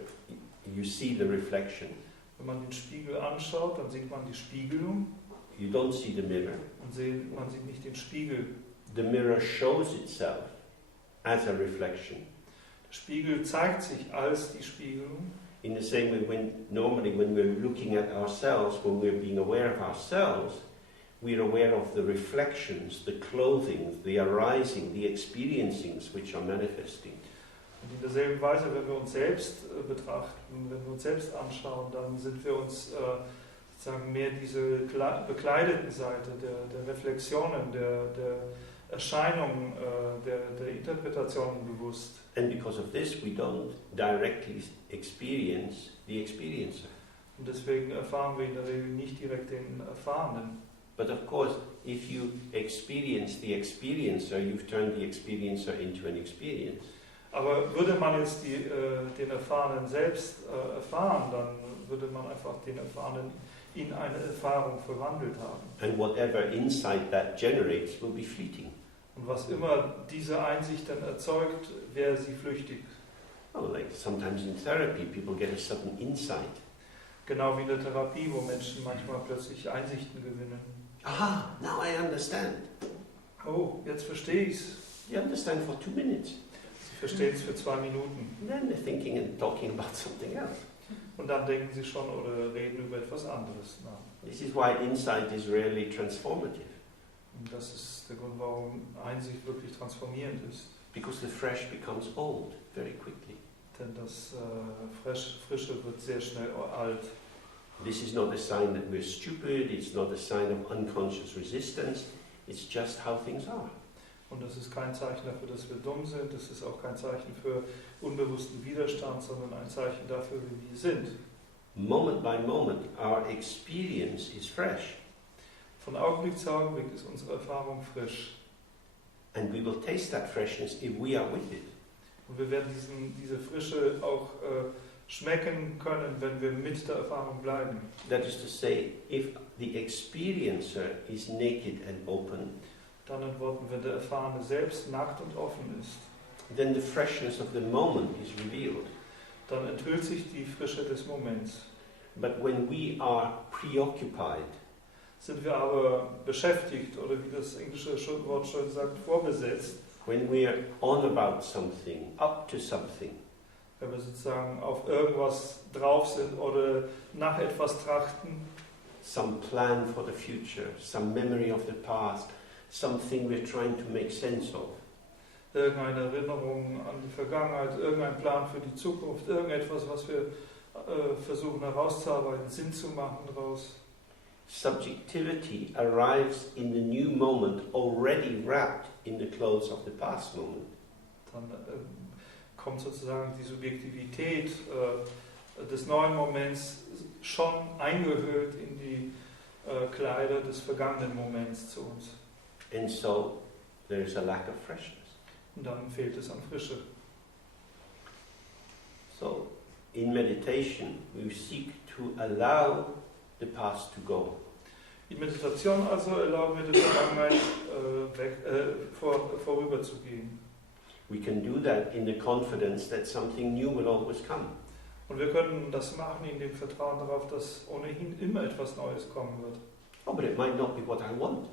you see the reflection. Wenn man den Spiegel anschaut, dann sieht man die Spiegelung. You don't see the mirror. Man sieht nicht den Spiegel. The mirror shows itself as a reflection. Der Spiegel zeigt sich als die Spiegelung. In the same way, normally when we're looking at ourselves, when we're being aware of ourselves, we're aware of the reflections, the clothing, the arising, the experiencings which are manifesting. Und in derselben Weise, wenn wir uns selbst betrachten, wenn wir uns selbst anschauen, dann sind wir uns sozusagen mehr diese bekleideten Seite der Reflexionen, der Erscheinungen, der Interpretationen bewusst. And because of this, we don't directly experience the experiencer. Und deswegen erfahren wir in der Regel nicht direkt den Erfahrenen. But of course, if you experience the experiencer, you've turned the experiencer into an experience. Aber würde man jetzt den Erfahrenen selbst erfahren, dann würde man einfach den Erfahrenen in eine Erfahrung verwandelt haben. And whatever insight that generates will be fleeting. Und was immer diese Einsicht dann erzeugt, wäre sie flüchtig. Oh, like sometimes in therapy, people get a sudden insight. Genau wie in der Therapie, wo Menschen manchmal plötzlich Einsichten gewinnen. Aha, now I understand. Oh, jetzt verstehe ich es. You understand for 2 minutes. Sie verstehen es für 2 Minuten. And then they're thinking and talking about something else. Und dann denken sie schon oder reden über etwas anderes nach. This is why insight is rarely transformative. Und das ist der Grund, warum Einsicht wirklich transformierend ist. Because the fresh becomes old very quickly. Denn das Frische wird sehr schnell alt. This is not a sign that we're stupid, it's not a sign of unconscious resistance, it's just how things are. Und das ist kein Zeichen dafür, dass wir dumm sind, das ist auch kein Zeichen für unbewussten Widerstand, sondern ein Zeichen dafür, wie wir sind. Moment by moment, our experience is fresh. Von Augenblick zu Augenblick ist unsere Erfahrung frisch. And we will taste that freshness if we are with it. Und wir werden diese Frische auch schmecken können, wenn wir mit der Erfahrung bleiben. That is to say, if the experiencer is naked and open, Dann antworten, wenn der Erfahrene selbst nackt und offen ist, then the freshness of the moment is revealed. dann enthüllt sich die Frische des Moments. But when we are preoccupied, Sind wir aber beschäftigt oder wie das englische Wort schon sagt, vorbesetzt, when we are on about something, up to something, wenn wir sozusagen auf irgendwas drauf sind oder nach etwas trachten, some plan for the future, some memory of the past, something we're trying to make sense of, irgendeine Erinnerung an die Vergangenheit, irgendein Plan für die Zukunft, irgendetwas, was wir versuchen herauszuarbeiten, Sinn zu machen daraus. subjectivity arrives in the new moment already wrapped in the clothes of the past moment. Dann kommt sozusagen die Subjektivität des neuen Moments schon eingehüllt in die Kleider des vergangenen Moments zu uns. And so there is a lack of freshness. Und dann fehlt es an Frische. So in meditation we seek to allow the past to go. In Meditation also erlauben wir der Vergangenheit vorüberzugehen. We can do that in the confidence that something new will always come. Und wir können das machen in dem Vertrauen darauf, dass ohnehin immer etwas Neues kommen wird. Oh, but it might not be what I want.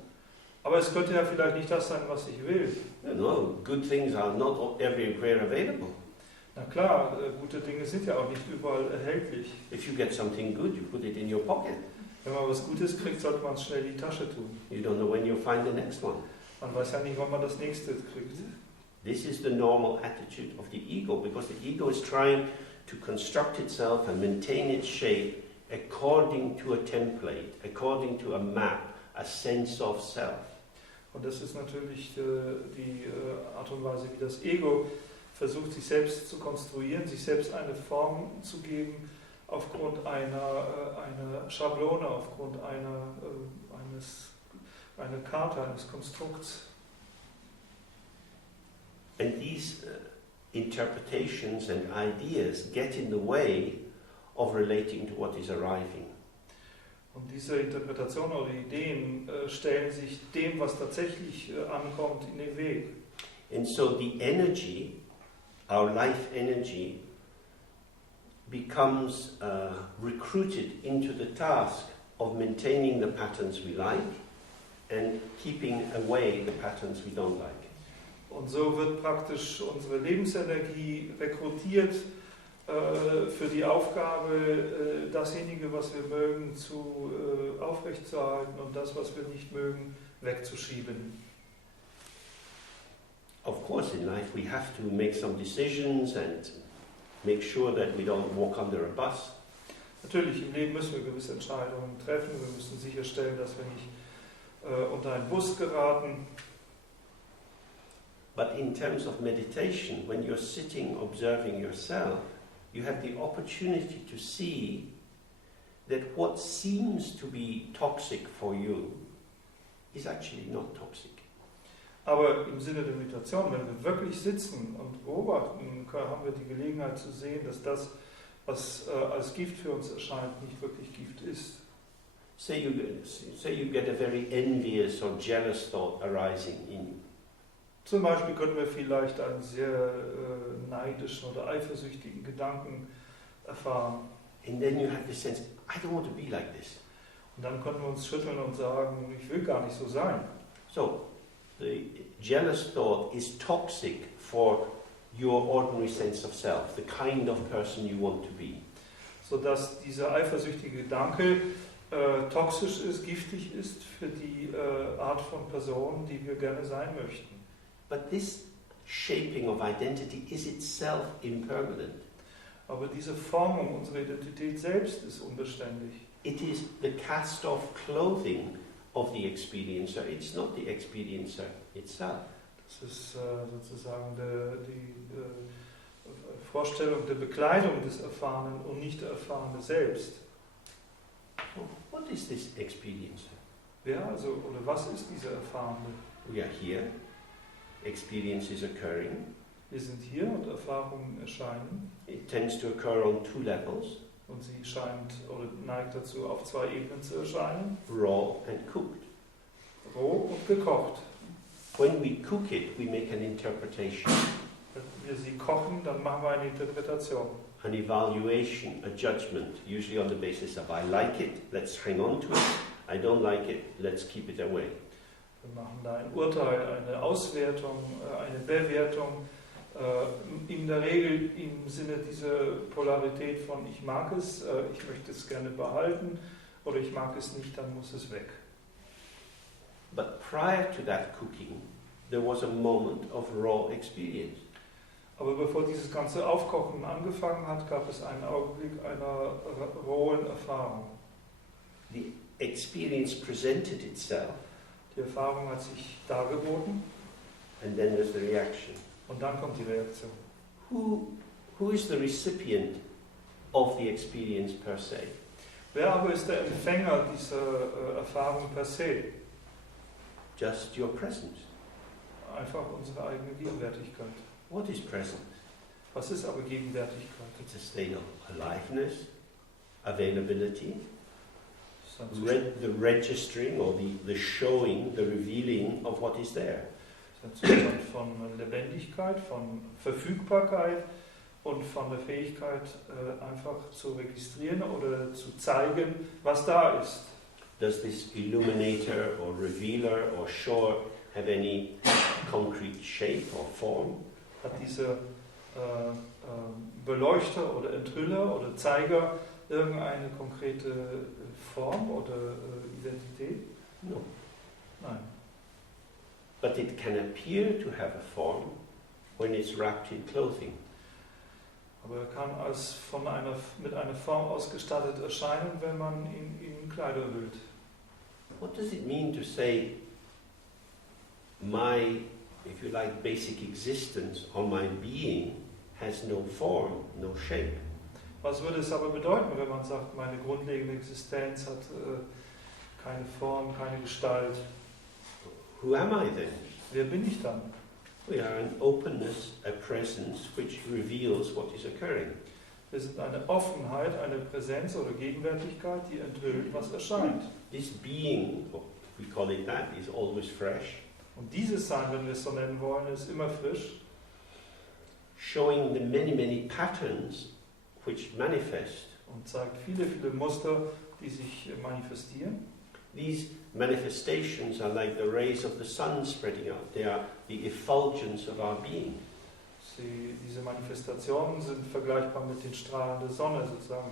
Aber es könnte ja vielleicht nicht das sein, was ich will. No, good things are not everywhere available. Na klar, gute Dinge sind ja auch nicht überall erhältlich. If you get something good, you put it in your pocket. Wenn man was Gutes kriegt, sollte man es schnell in die Tasche tun. You don't know when you'll find the next one. Man weiß ja nicht, wann man das nächste kriegt. This is the normal attitude of the ego, because the ego is trying to construct itself and maintain its shape according to a template, according to a map, a sense of self. Und das ist natürlich die Art und Weise, wie das Ego versucht, sich selbst zu konstruieren, sich selbst eine Form zu geben, aufgrund einer Schablone, aufgrund einer Karte, eines Konstrukts. And these interpretations and ideas get in the way of relating to what is arriving. Und diese Interpretationen oder Ideen stellen sich dem, was tatsächlich ankommt, in den Weg. And so the energy, our life energy, becomes recruited into the task of maintaining the patterns we like and keeping away the patterns we don't like. Und so wird praktisch unsere Lebensenergie rekrutiert für die Aufgabe, dasjenige, was wir mögen, aufrechtzuerhalten und das, was wir nicht mögen, wegzuschieben. Of course, in life we have to make some decisions and make sure that we don't walk under a bus. Natürlich, im Leben müssen wir gewisse Entscheidungen treffen. Wir müssen sicherstellen, dass wir nicht unter einen Bus geraten. But in terms of meditation, when you're sitting observing yourself, you have the opportunity to see that what seems to be toxic for you is actually not toxic. Aber im Sinne der Meditation, wenn wir wirklich sitzen und beobachten, haben wir die Gelegenheit zu sehen, dass das, was als Gift für uns erscheint, nicht wirklich Gift ist. Say you get a very envious or jealous thought arising in you. Zum Beispiel können wir vielleicht einen sehr neidischen oder eifersüchtigen Gedanken erfahren. And then you have the sense, I don't want to be like this. Und dann können wir uns schütteln und sagen, ich will gar nicht so sein. So, the jealous thought is toxic for your ordinary sense of self, the kind of person you want to be. Sodass dieser eifersüchtige Gedanke toxisch ist, giftig ist für die Art von Person, die wir gerne sein möchten. But this shaping of identity is itself impermanent. Aber diese Formung unserer Identität selbst ist unbeständig. It is the cast-off clothing of the experiencer. It's not the experiencer itself. Das ist sozusagen die Vorstellung der Bekleidung des Erfahrenen und nicht der Erfahrene selbst. So, what is this experiencer? Wer also oder was ist dieser Erfahrene? We are here. Experience is occurring. Wir sind hier und Erfahrungen erscheinen. It tends to occur on two levels, Und sie scheint oder neigt dazu, auf zwei Ebenen zu erscheinen. raw and cooked. Roh und gekocht. When we cook it, we make an interpretation, Wenn wir sie kochen, dann machen wir eine Interpretation. an evaluation, a judgment, usually on the basis of I like it, let's hang on to it. I don't like it, let's keep it away. Wir machen da ein Urteil, eine Auswertung, eine Bewertung. In der Regel im Sinne dieser Polarität von ich mag es, ich möchte es gerne behalten oder ich mag es nicht, dann muss es weg. But prior to that cooking, there was a moment of raw experience. Aber bevor dieses ganze Aufkochen angefangen hat, gab es einen Augenblick einer rohen Erfahrung. The experience presented itself, Die Erfahrung hat sich dargeboten and then there's the reaction. und dann kommt die Reaktion. Who is the recipient of the experience per se? Wer aber ist der Empfänger dieser Erfahrung per se? Just your presence. Einfach unsere eigene Gegenwärtigkeit. What is presence? Was ist aber Gegenwärtigkeit? It's a state of aliveness, availability, Das ist ein the registering or the showing, the revealing of what is there. Zustand von Lebendigkeit, von Verfügbarkeit und von der Fähigkeit, einfach zu registrieren oder zu zeigen, was da ist. Does this illuminator or revealer or shower have any concrete shape or form? Hat dieser Beleuchter oder Enthüller oder Zeiger irgendeine konkrete Form oder Identität? No. Nein. But it can appear to have a form when it's wrapped in clothing. Aber er kann mit einer Form ausgestattet erscheinen, wenn man ihn in Kleider hüllt. What does it mean to say my, if you like, basic existence or my being has no form, no shape? Was würde es aber bedeuten, wenn man sagt, meine grundlegende Existenz hat keine Form, keine Gestalt? Who am I then? Wer bin ich dann? We are an openness, a presence which reveals what is occurring. Wir sind eine Offenheit, eine Präsenz oder Gegenwärtigkeit, die enthüllt, was erscheint. This being, if we call it that, is always fresh, Und dieses Sein, wenn wir es so nennen wollen, ist immer frisch, showing the many, many patterns which manifest. und zeigt viele, viele Muster, die sich manifestieren. These manifestations are like the rays of the sun spreading out. They are the effulgence of our being. Diese Manifestationen sind vergleichbar mit den Strahlen der Sonne, sozusagen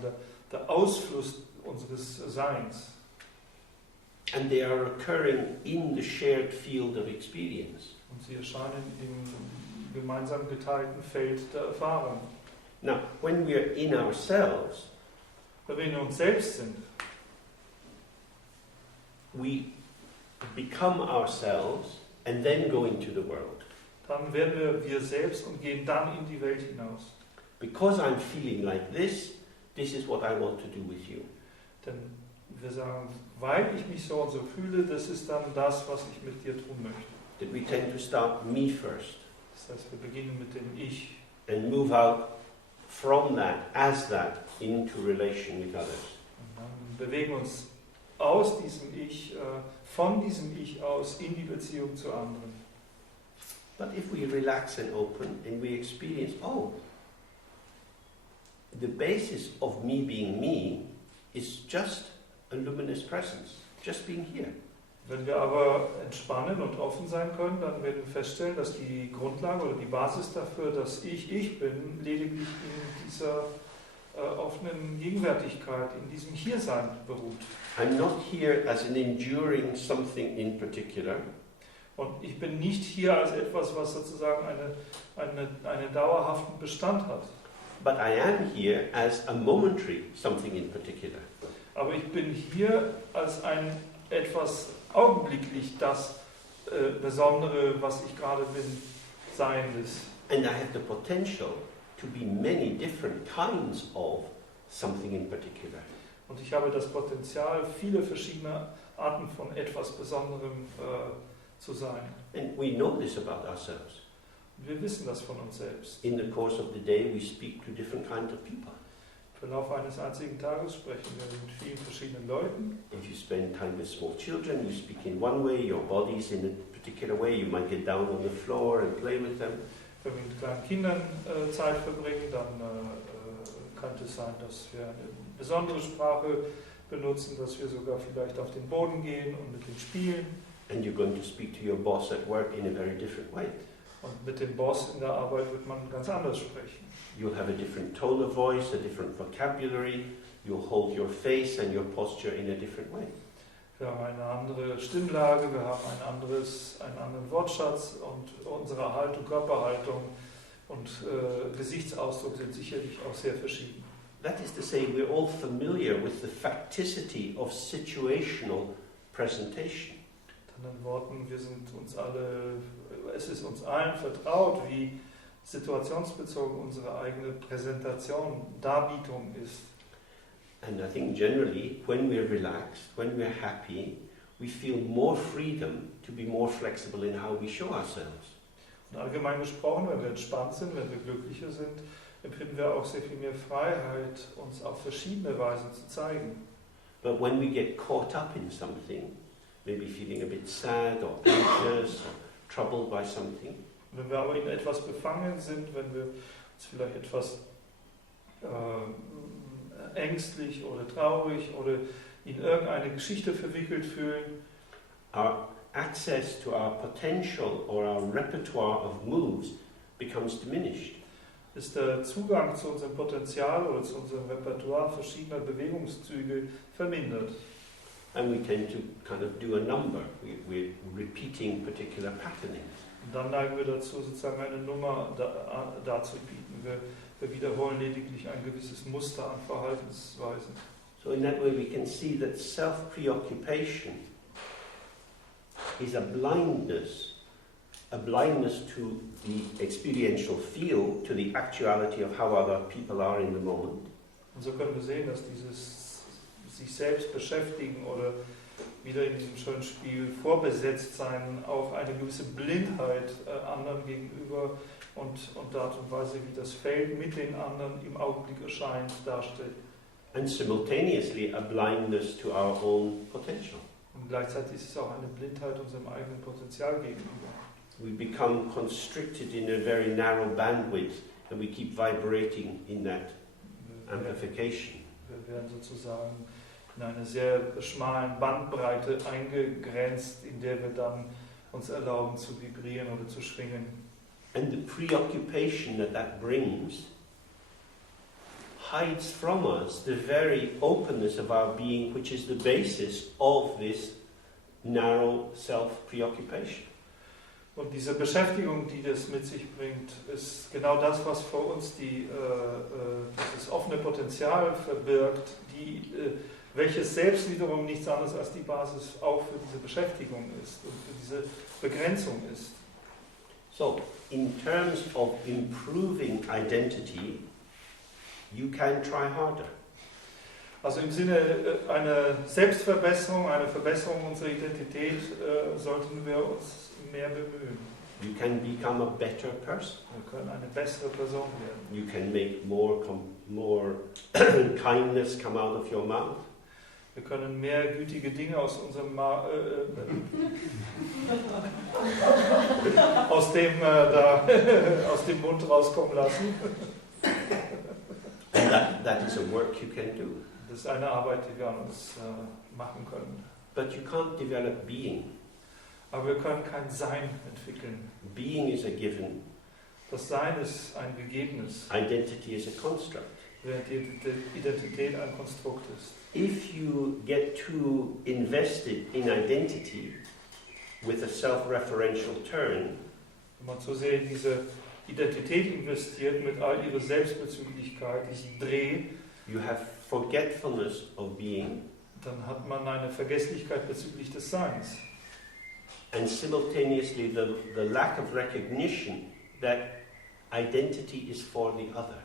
der Ausfluss unseres Seins. And they are occurring in the shared field of experience. Und sie erscheinen im gemeinsam geteilten Feld der Erfahrung. Now, when we are in ourselves, Wenn wir in uns selbst sind, we become ourselves and then go into the world. dann werden wir selbst und gehen dann in die Welt hinaus. Because I'm feeling like this is what I want to do with you. Denn wir sagen, weil ich mich so und so fühle, das ist dann das, was ich mit dir tun möchte. That we tend to start me first Das heißt, wir beginnen mit dem Ich and move out from that, as that, into relation with others. Und dann bewegen wir uns aus diesem Ich, von diesem Ich aus in die Beziehung zu anderen. But if we relax and open and we experience, oh, the basis of me being me is just a luminous presence, just being here. Wenn wir aber entspannen und offen sein können, dann werden wir feststellen, dass die Grundlage oder die Basis dafür, dass ich bin, lediglich in dieser offenen Gegenwärtigkeit, in diesem Hiersein beruht. I'm not here as in enduring something in particular. Und ich bin nicht hier als etwas, was sozusagen einen dauerhaften Bestand hat. But I am here as a momentary something in particular. Aber ich bin hier als ein etwas augenblicklich das Besondere, was ich gerade bin, Seiendes. And I have the potential to be many different kinds of something in particular. Und ich habe das Potenzial, viele verschiedene Arten von etwas Besonderem zu sein. And we know this about ourselves. Wir wissen das von uns selbst. In the course of the day we speak to different kinds of people. Im Verlauf eines einzigen Tages sprechen wir mit vielen verschiedenen Leuten. If you spend time with small children, you speak in one way, your body's in a particular way, you might get down on the floor and play with them. Wenn wir mit kleinen Kindern Zeit verbringen, dann könnte es sein, dass wir eine besondere Sprache benutzen, dass wir sogar vielleicht auf den Boden gehen und mit denen spielen. And you're going to speak to your boss at work in a very different way. Und mit dem Boss in der Arbeit wird man ganz anders sprechen. You'll have a different tone of voice, a different vocabulary, you'll hold your face and your posture in a different way. Wir haben eine andere Stimmlage, wir haben einen anderen Wortschatz und unsere Haltung, Körperhaltung und Gesichtsausdruck sind sicherlich auch sehr verschieden. That is to say, we're all familiar with the facticity of situational presentation. In anderen Worten, es ist uns allen vertraut, wie situationsbezogen unsere eigene Präsentation, Darbietung ist. And I think generally, when we're relaxed, when we're happy, we feel more freedom to be more flexible in how we show ourselves. Und allgemein gesprochen, wenn wir entspannt sind, wenn wir glücklicher sind, empfinden wir auch sehr viel mehr Freiheit, uns auf verschiedene Weisen zu zeigen. But when we get caught up in something, maybe feeling a bit sad or anxious or troubled by something, Wenn wir aber in etwas befangen sind, wenn wir uns vielleicht etwas ängstlich oder traurig oder in irgendeine Geschichte verwickelt fühlen, our access to our potential or our repertoire of moves becomes diminished. ist der Zugang zu unserem Potenzial oder zu unserem Repertoire verschiedener Bewegungszüge vermindert. And we tend to kind of do a number. We're repeating particular patternings. Und dann neigen wir dazu, sozusagen eine Nummer darzubieten. Wir wiederholen lediglich ein gewisses Muster an Verhaltensweisen. So in that way we can see that self-preoccupation is a blindness to the experiential feel, to the actuality of how other people are in the moment. Und so können wir sehen, dass dieses sich selbst beschäftigen oder wieder in diesem schönen Spiel vorbesetzt sein, auch eine gewisse Blindheit anderen gegenüber und die Art und Weise, wie das Feld mit den anderen im Augenblick erscheint, darstellt. And simultaneously a blindness to our own potential. Und gleichzeitig ist es auch eine Blindheit unserem eigenen Potenzial gegenüber. We become constricted in a very narrow bandwidth and we keep vibrating in that amplification. Wir werden sozusagen in eine sehr schmalen Bandbreite eingegrenzt, in der wir dann uns erlauben zu vibrieren oder zu schwingen. And the preoccupation that brings hides from us the very openness of our being, which is the basis of this narrow self-preoccupation. Und diese Beschäftigung, die das mit sich bringt, ist genau das, was vor uns dieses offene Potenzial verbirgt, welches selbst wiederum nichts anderes als die Basis auch für diese Beschäftigung ist und für diese Begrenzung ist. So, in terms of improving identity, you can try harder. Also im Sinne einer Selbstverbesserung, einer Verbesserung unserer Identität, sollten wir uns mehr bemühen. You can become a better person. Wir können eine bessere Person werden. You can make more kindness come out of your mouth. Wir können mehr gütige Dinge aus unserem aus dem Mund rauskommen lassen. And that is a work you can do. Das ist eine Arbeit, die wir an uns machen können. But you can't develop being. Aber wir können kein Sein entwickeln. Being is a given. Das Sein ist ein Gegebenes, Identity is a construct. während die Identität ein Konstrukt ist. If you get too invested in identity with a self-referential turn, Wenn man so sehr in diese Identität investiert mit all ihrer Selbstbezüglichkeit, diesen Dreh, you have forgetfulness of being, dann hat man eine Vergesslichkeit bezüglich des Seins. and simultaneously the lack of recognition that identity is for the other.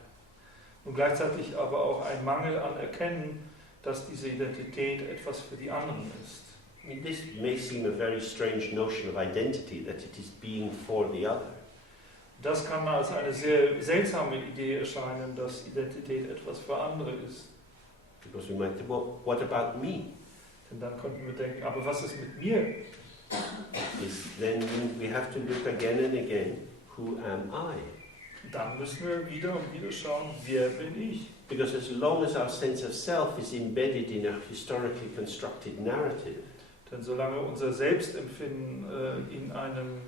Und gleichzeitig aber auch ein Mangel an Erkennen, dass diese Identität etwas für die anderen ist. I mean, this may seem a very strange notion of identity, that it is being for the other. Das kann als eine sehr seltsame Idee erscheinen, dass Identität etwas für andere ist. Because we might think, well, what about me? Denn dann könnten wir denken, aber was ist mit mir? Then we have to look again and again, who am I? Dann müssen wir wieder und wieder schauen, wer bin ich? Because as long as our sense of self is embedded in a historically constructed narrative, Denn solange unser Selbstempfinden in einem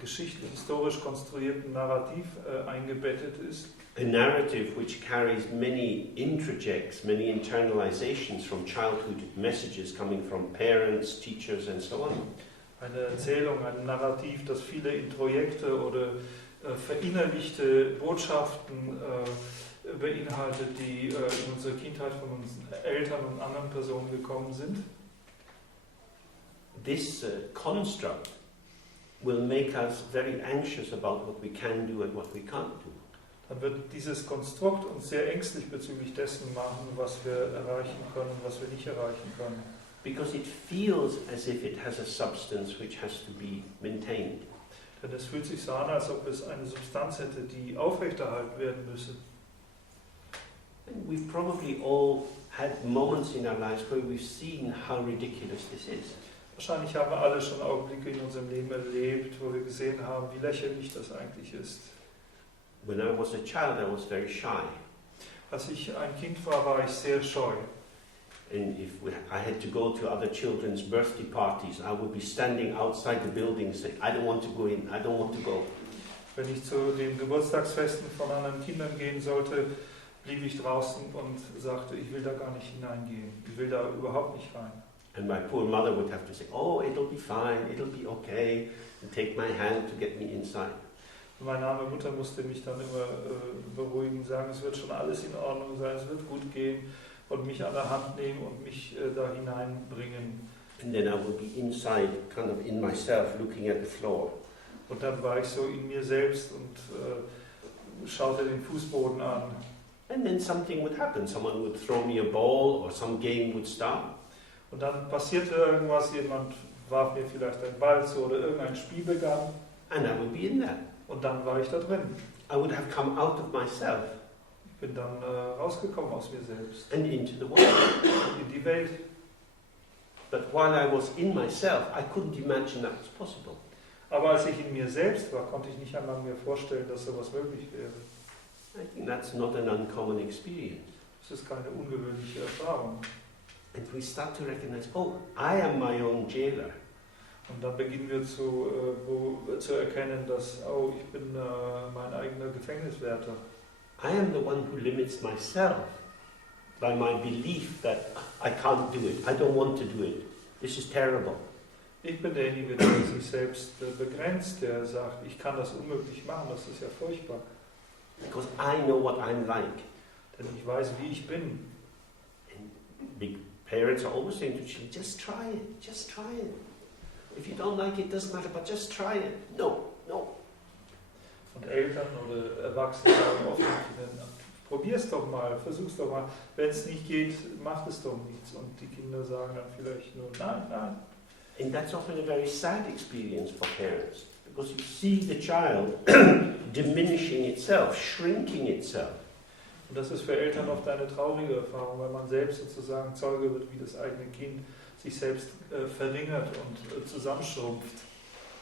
geschichtlich, historisch konstruierten Narrativ eingebettet ist, a narrative which carries many introjects, many internalizations from childhood messages coming from parents, teachers and so on, eine Erzählung, ein Narrativ, das viele Introjekte oder verinnerlichte Botschaften beinhaltet, die in unserer Kindheit von unseren Eltern und anderen Personen gekommen sind. this construct will make us very anxious about what we can do and what we can't do. Dann wird dieses Konstrukt uns sehr ängstlich bezüglich dessen machen, was wir erreichen können und was wir nicht erreichen können. Because it feels as if it has a substance which has to be maintained. Denn es fühlt sich so an, als ob es eine Substanz hätte, die aufrechterhalten werden müsse. And we've probably all had moments in our lives where we've seen how ridiculous this is. Wahrscheinlich haben wir alle schon Augenblicke in unserem Leben erlebt, wo wir gesehen haben, wie lächerlich das eigentlich ist. When I was a child, I was very shy. Als ich ein Kind war ich sehr scheu. And if I had to go to other children's birthday parties, I would be standing outside the building saying, I don't want to go in, I don't want to go. Wenn ich zu den Geburtstagsfesten von anderen Kindern gehen sollte, blieb ich draußen und sagte, ich will da gar nicht hineingehen. Ich will da überhaupt nicht rein. And my poor mother would have to say, oh, it'll be fine, it'll be okay, and take my hand to get me inside. Und meine arme Mutter musste mich dann immer beruhigen, sagen, es wird schon alles in Ordnung sein, es wird gut gehen und mich an der Hand nehmen und mich da hineinbringen. And then I would be inside, kind of in myself, looking at the floor. Und dann war ich so in mir selbst und schaute den Fußboden an. And then something would happen. Someone would throw me a ball or some game would start. Und dann passierte irgendwas, jemand warf mir vielleicht einen Ball zu oder irgendein Spiel begann. And I would be in there. Und dann war ich da drin. I would have come out of myself Ich bin dann rausgekommen aus mir selbst and into the world. und in die Welt. But while I was in myself, I couldn't imagine that was possible. Aber als ich in mir selbst war, konnte ich nicht einmal mir vorstellen, dass sowas möglich wäre. I think that's not an uncommon experience. Das ist keine ungewöhnliche Erfahrung. And we start to recognize, oh, I am my own jailer. Und dann beginnen wir zu erkennen, dass, oh, ich bin mein eigener Gefängniswärter. I am the one who limits myself by my belief that I can't do it, I don't want to do it, this is terrible. Ich bin derjenige, der sich selbst begrenzt, der sagt, ich kann das unmöglich machen, das ist ja furchtbar. Because I know what I'm like. Denn ich weiß, wie ich bin. And big parents are always saying to children, just try it, just try it. If you don't like it, doesn't matter, but just try it. No, no. Und Eltern oder Erwachsene sagen oft, probier's doch mal, versuch's doch mal. Wenn es nicht geht, macht es doch nichts. Und die Kinder sagen dann vielleicht nur, nein, nein. And that's often a very sad experience for parents. Because you see the child diminishing itself, shrinking itself. Und das ist für Eltern oft eine traurige Erfahrung, weil man selbst sozusagen Zeuge wird, wie das eigene Kind sich selbst verringert und zusammenschrumpft.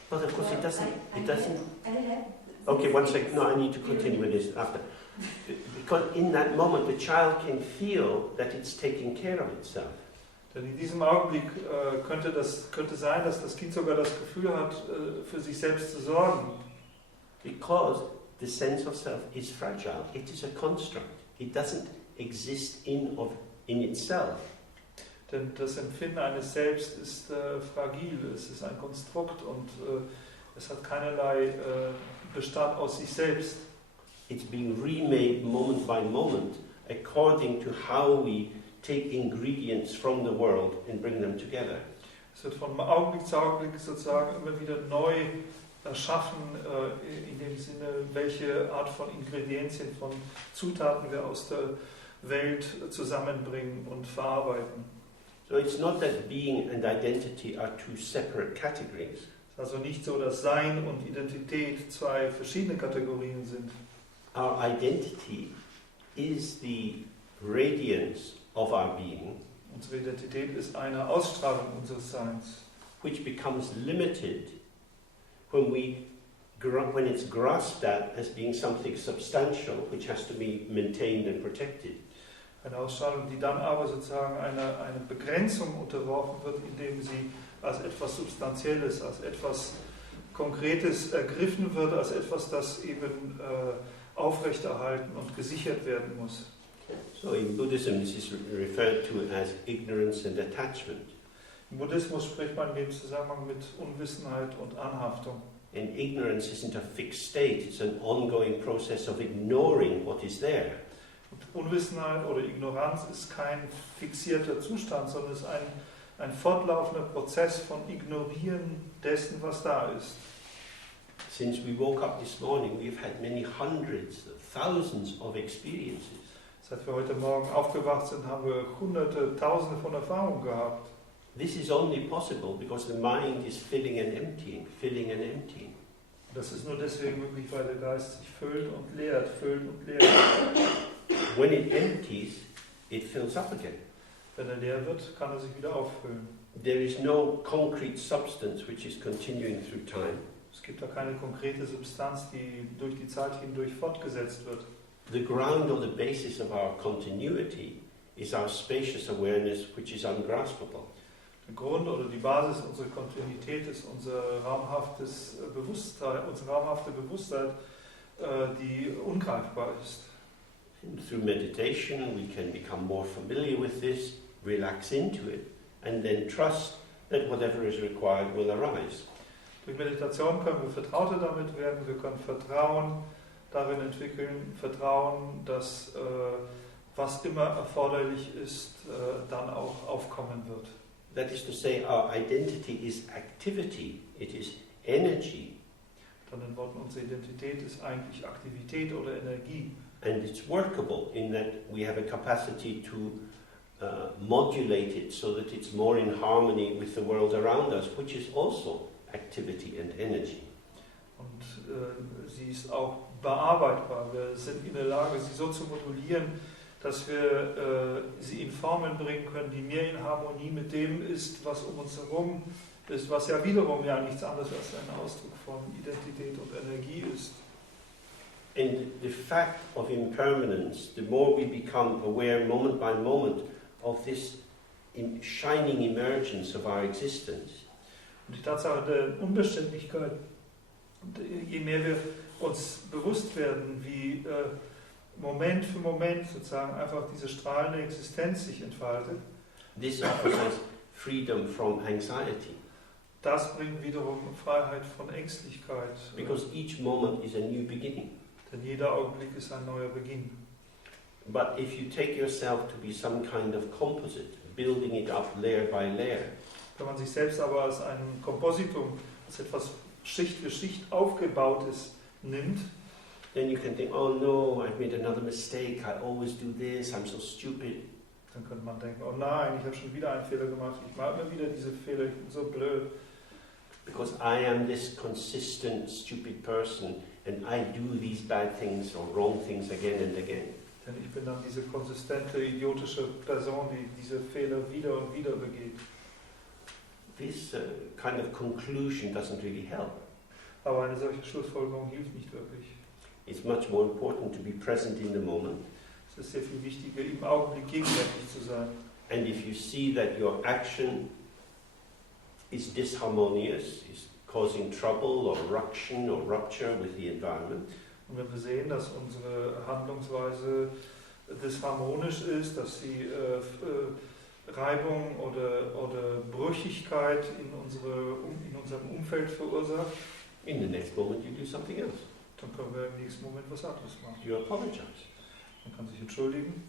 But of course it doesn't. Okay, one second. No, I need to continue with this after. Because in that moment the child can feel that it's taking care of itself. Denn in diesem Augenblick könnte sein, dass das Kind sogar das Gefühl hat, für sich selbst zu sorgen. Because the sense of self is fragile. It is a construct. It doesn't exist in itself. Denn das Empfinden eines Selbst ist fragil, es ist ein Konstrukt und es hat keinerlei Bestand aus sich selbst. It's being remade moment by moment according to how we take ingredients from the world and bring them together. Es wird von Augenblick zu Augenblick sozusagen immer wieder neu erschaffen, in dem Sinne, welche Art von Ingredienzien, von Zutaten wir aus der Welt zusammenbringen und verarbeiten. So it's not that being and identity are two separate categories. Es ist also nicht so, dass Sein und Identität zwei verschiedene Kategorien sind. Our identity is the radiance of our being, Unsere Identität ist eine Ausstrahlung unseres Seins, which becomes limited when it's grasped at as being something substantial, which has to be maintained and protected. eine Ausstrahlung, die dann aber sozusagen einer Begrenzung unterworfen wird, indem sie als etwas Substanzielles, als etwas Konkretes ergriffen wird, als etwas, das eben aufrechterhalten und gesichert werden muss. So in Buddhism this is referred to as ignorance and attachment. Im Buddhismus spricht man in dem Zusammenhang mit Unwissenheit und Anhaftung. And ignorance isn't a fixed state, it's an ongoing process of ignoring what is there. Und Unwissenheit oder Ignoranz ist kein fixierter Zustand, sondern es ist ein fortlaufender Prozess von Ignorieren dessen, was da ist. Since we woke up this morning, we've had many hundreds, thousands of experiences. Seit wir heute Morgen aufgewacht sind, haben wir Hunderte, Tausende von Erfahrungen gehabt. This is only possible because the mind is filling and emptying, filling and emptying. Das ist nur deswegen möglich, weil der Geist sich füllt und leert, füllt und leert. When it empties, it fills up again. Wenn er leer wird, kann er sich wieder auffüllen. There is no concrete substance which is continuing through time. Es gibt da keine konkrete Substanz, die durch die Zeit hindurch fortgesetzt wird. The ground or the basis of our continuity is our spacious awareness which is ungraspable. Der Grund oder die Basis unserer Kontinuität ist unser raumhaftes Bewusstsein, unsere raumhafte Bewusstheit, die ungreifbar ist. And through meditation we can become more familiar with this, relax into it, and then trust that whatever is required will arise. Durch Meditation können wir vertrauter damit werden, wir können Vertrauen darin entwickeln, Vertrauen, dass was immer erforderlich ist, dann auch aufkommen wird. That is to say, our identity is activity, it is energy. Mit anderen Worten, unsere Identität ist eigentlich Aktivität oder Energie. And it's workable in that we have a capacity to modulate it so that it's more in harmony with the world around us, which is also activity and energy. Und sie ist auch bearbeitbar. Wir sind in der Lage, sie so zu modulieren, dass wir sie in Formen bringen können, die mehr in Harmonie mit dem ist, was um uns herum ist, was ja wiederum ja nichts anderes als ein Ausdruck von Identität und Energie ist. And the fact of impermanence, the more we become aware moment by moment of this shining emergence of our existence, und die Tatsache der Unbeständigkeit, je mehr wir uns bewusst werden, wie Moment für Moment sozusagen einfach diese strahlende Existenz sich entfaltet, this offers us freedom from anxiety. Das bringt wiederum Freiheit von Ängstlichkeit. Because each moment is a new beginning. Denn jeder Augenblick ist ein neuer Beginn. But if you take yourself to be some kind of composite, building it up layer by layer, wenn man sich selbst aber als ein Kompositum, als etwas Schicht für Schicht aufgebautes nimmt, then you can think, oh no, I've made another mistake, I always do this, I'm so stupid. Dann könnte man denken, oh nein, ich habe schon wieder einen Fehler gemacht, ich mache immer wieder diese Fehler, ich bin so blöd. because I am this consistent, stupid person and I do these bad things or wrong things again and again. Denn ich bin dann diese konsistente, idiotische Person, die diese Fehler wieder und wieder begeht. This kind of conclusion doesn't really help. Aber eine solche Schlussfolgerung hilft nicht wirklich. It's much more important to be present in the moment. Es ist sehr viel wichtiger, im Augenblick gegenwärtig zu sein. And if you see that your action is disharmonious, is causing trouble or ruction or rupture with the environment, Und wenn wir sehen, dass unsere Handlungsweise disharmonisch ist, dass sie Reibung oder Brüchigkeit in unserem Umfeld verursacht, in the next moment you do something else. dann können wir im nächsten Moment was anderes machen. You apologize. Man kann sich entschuldigen.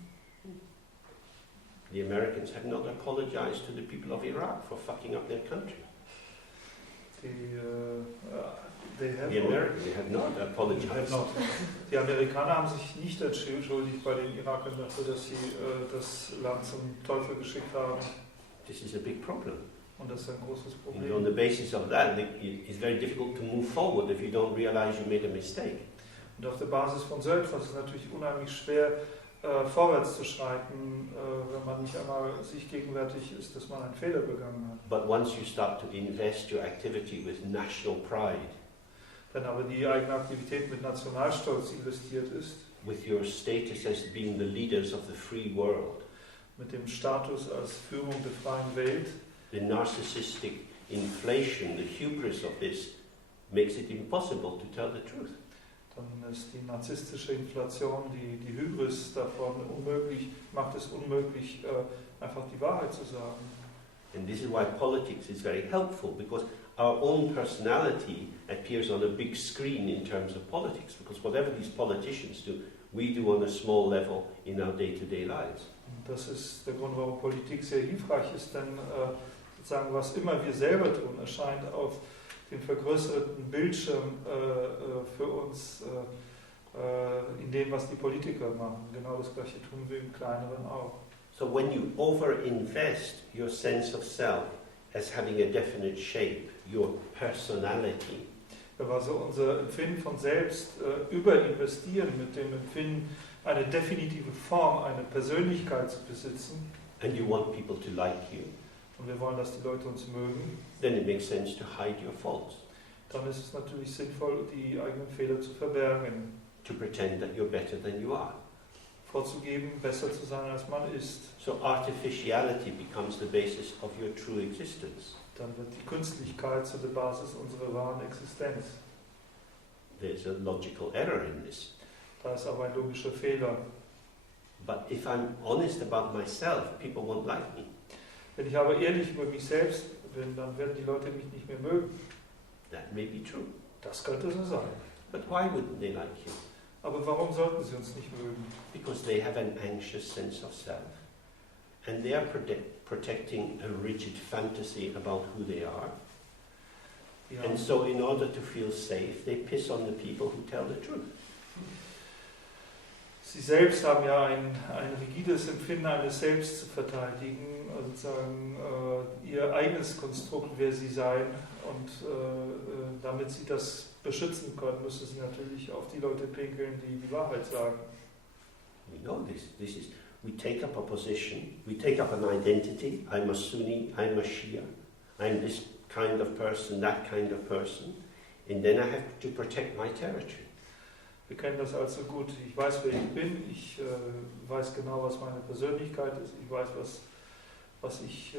The Americans have not apologized to the people of Iraq for fucking up their country. They have not apologized. Die Amerikaner haben sich nicht entschuldigt bei den Irakern dafür, dass sie das Land zum Teufel geschickt haben. This is a big problem. Und das ist ein großes Problem. And on the basis of that, it's very difficult to move forward if you don't realize you made a mistake. Und auf der Basis von so etwas ist es natürlich unheimlich schwer, vorwärts zu schreiten, wenn man nicht einmal sich gegenwärtig ist, dass man einen Fehler begangen hat. But once you start to invest your activity with national pride, Wenn aber die eigene Aktivität mit Nationalstolz investiert ist, with your status as being the leaders of the free world, mit dem Status als Führung der freien Welt, the narcissistic inflation, the hubris of this makes it impossible to tell the truth. dann ist die narzisstische Inflation, die Hybris davon macht es unmöglich, einfach die Wahrheit zu sagen. And this is why politics is very helpful, because our own personality appears on a big screen in terms of politics, because whatever these politicians do, we do on a small level in our day-to-day lives. Und das ist der Grund, warum Politik sehr hilfreich ist, denn sozusagen was immer wir selber tun, erscheint auf den vergrößerten Bildschirm für uns in dem, was die Politiker machen. Genau das Gleiche tun wir im Kleineren auch. So when you overinvest your sense of self as having a definite shape, your personality, Wenn wir also unser Empfinden von selbst überinvestieren mit dem Empfinden, eine definitive Form, eine Persönlichkeit zu besitzen, and you want people to like you, und wir wollen, dass die Leute uns mögen, then it makes sense to hide your faults, dann ist es natürlich sinnvoll, die eigenen Fehler zu verbergen, to pretend that you're better than you are. vorzugeben, besser zu sein, als man ist. So artificiality becomes the basis of your true existence. Dann wird die Künstlichkeit zu der Basis unserer wahren Existenz. There's a logical error in this. Da ist aber ein logischer Fehler. But if I'm honest about myself, people won't like me. Wenn ich aber ehrlich über mich selbst bin, dann werden die Leute mich nicht mehr mögen. That may be true. Das könnte so sein. But why wouldn't they like you? Aber warum sollten sie uns nicht mögen? Because they have an anxious sense of self. And they are protecting a rigid fantasy about who they are. And so in order to feel safe, they piss on the people who tell the truth. Sie selbst haben ja ein rigides Empfinden eines Selbst zu verteidigen, also sozusagen ihr eigenes Konstrukt, wer sie seien. Und damit sie das beschützen können, müssen sie natürlich auf die Leute pinkeln, die die Wahrheit sagen. We know this. We take up a position, we take up an identity. I'm a Sunni, I'm a Shia, I'm this kind of person, that kind of person. And then I have to protect my territory. Wir kennen das also gut. Ich weiß, wer ich bin. Ich weiß genau, was meine Persönlichkeit ist. Ich weiß, was ich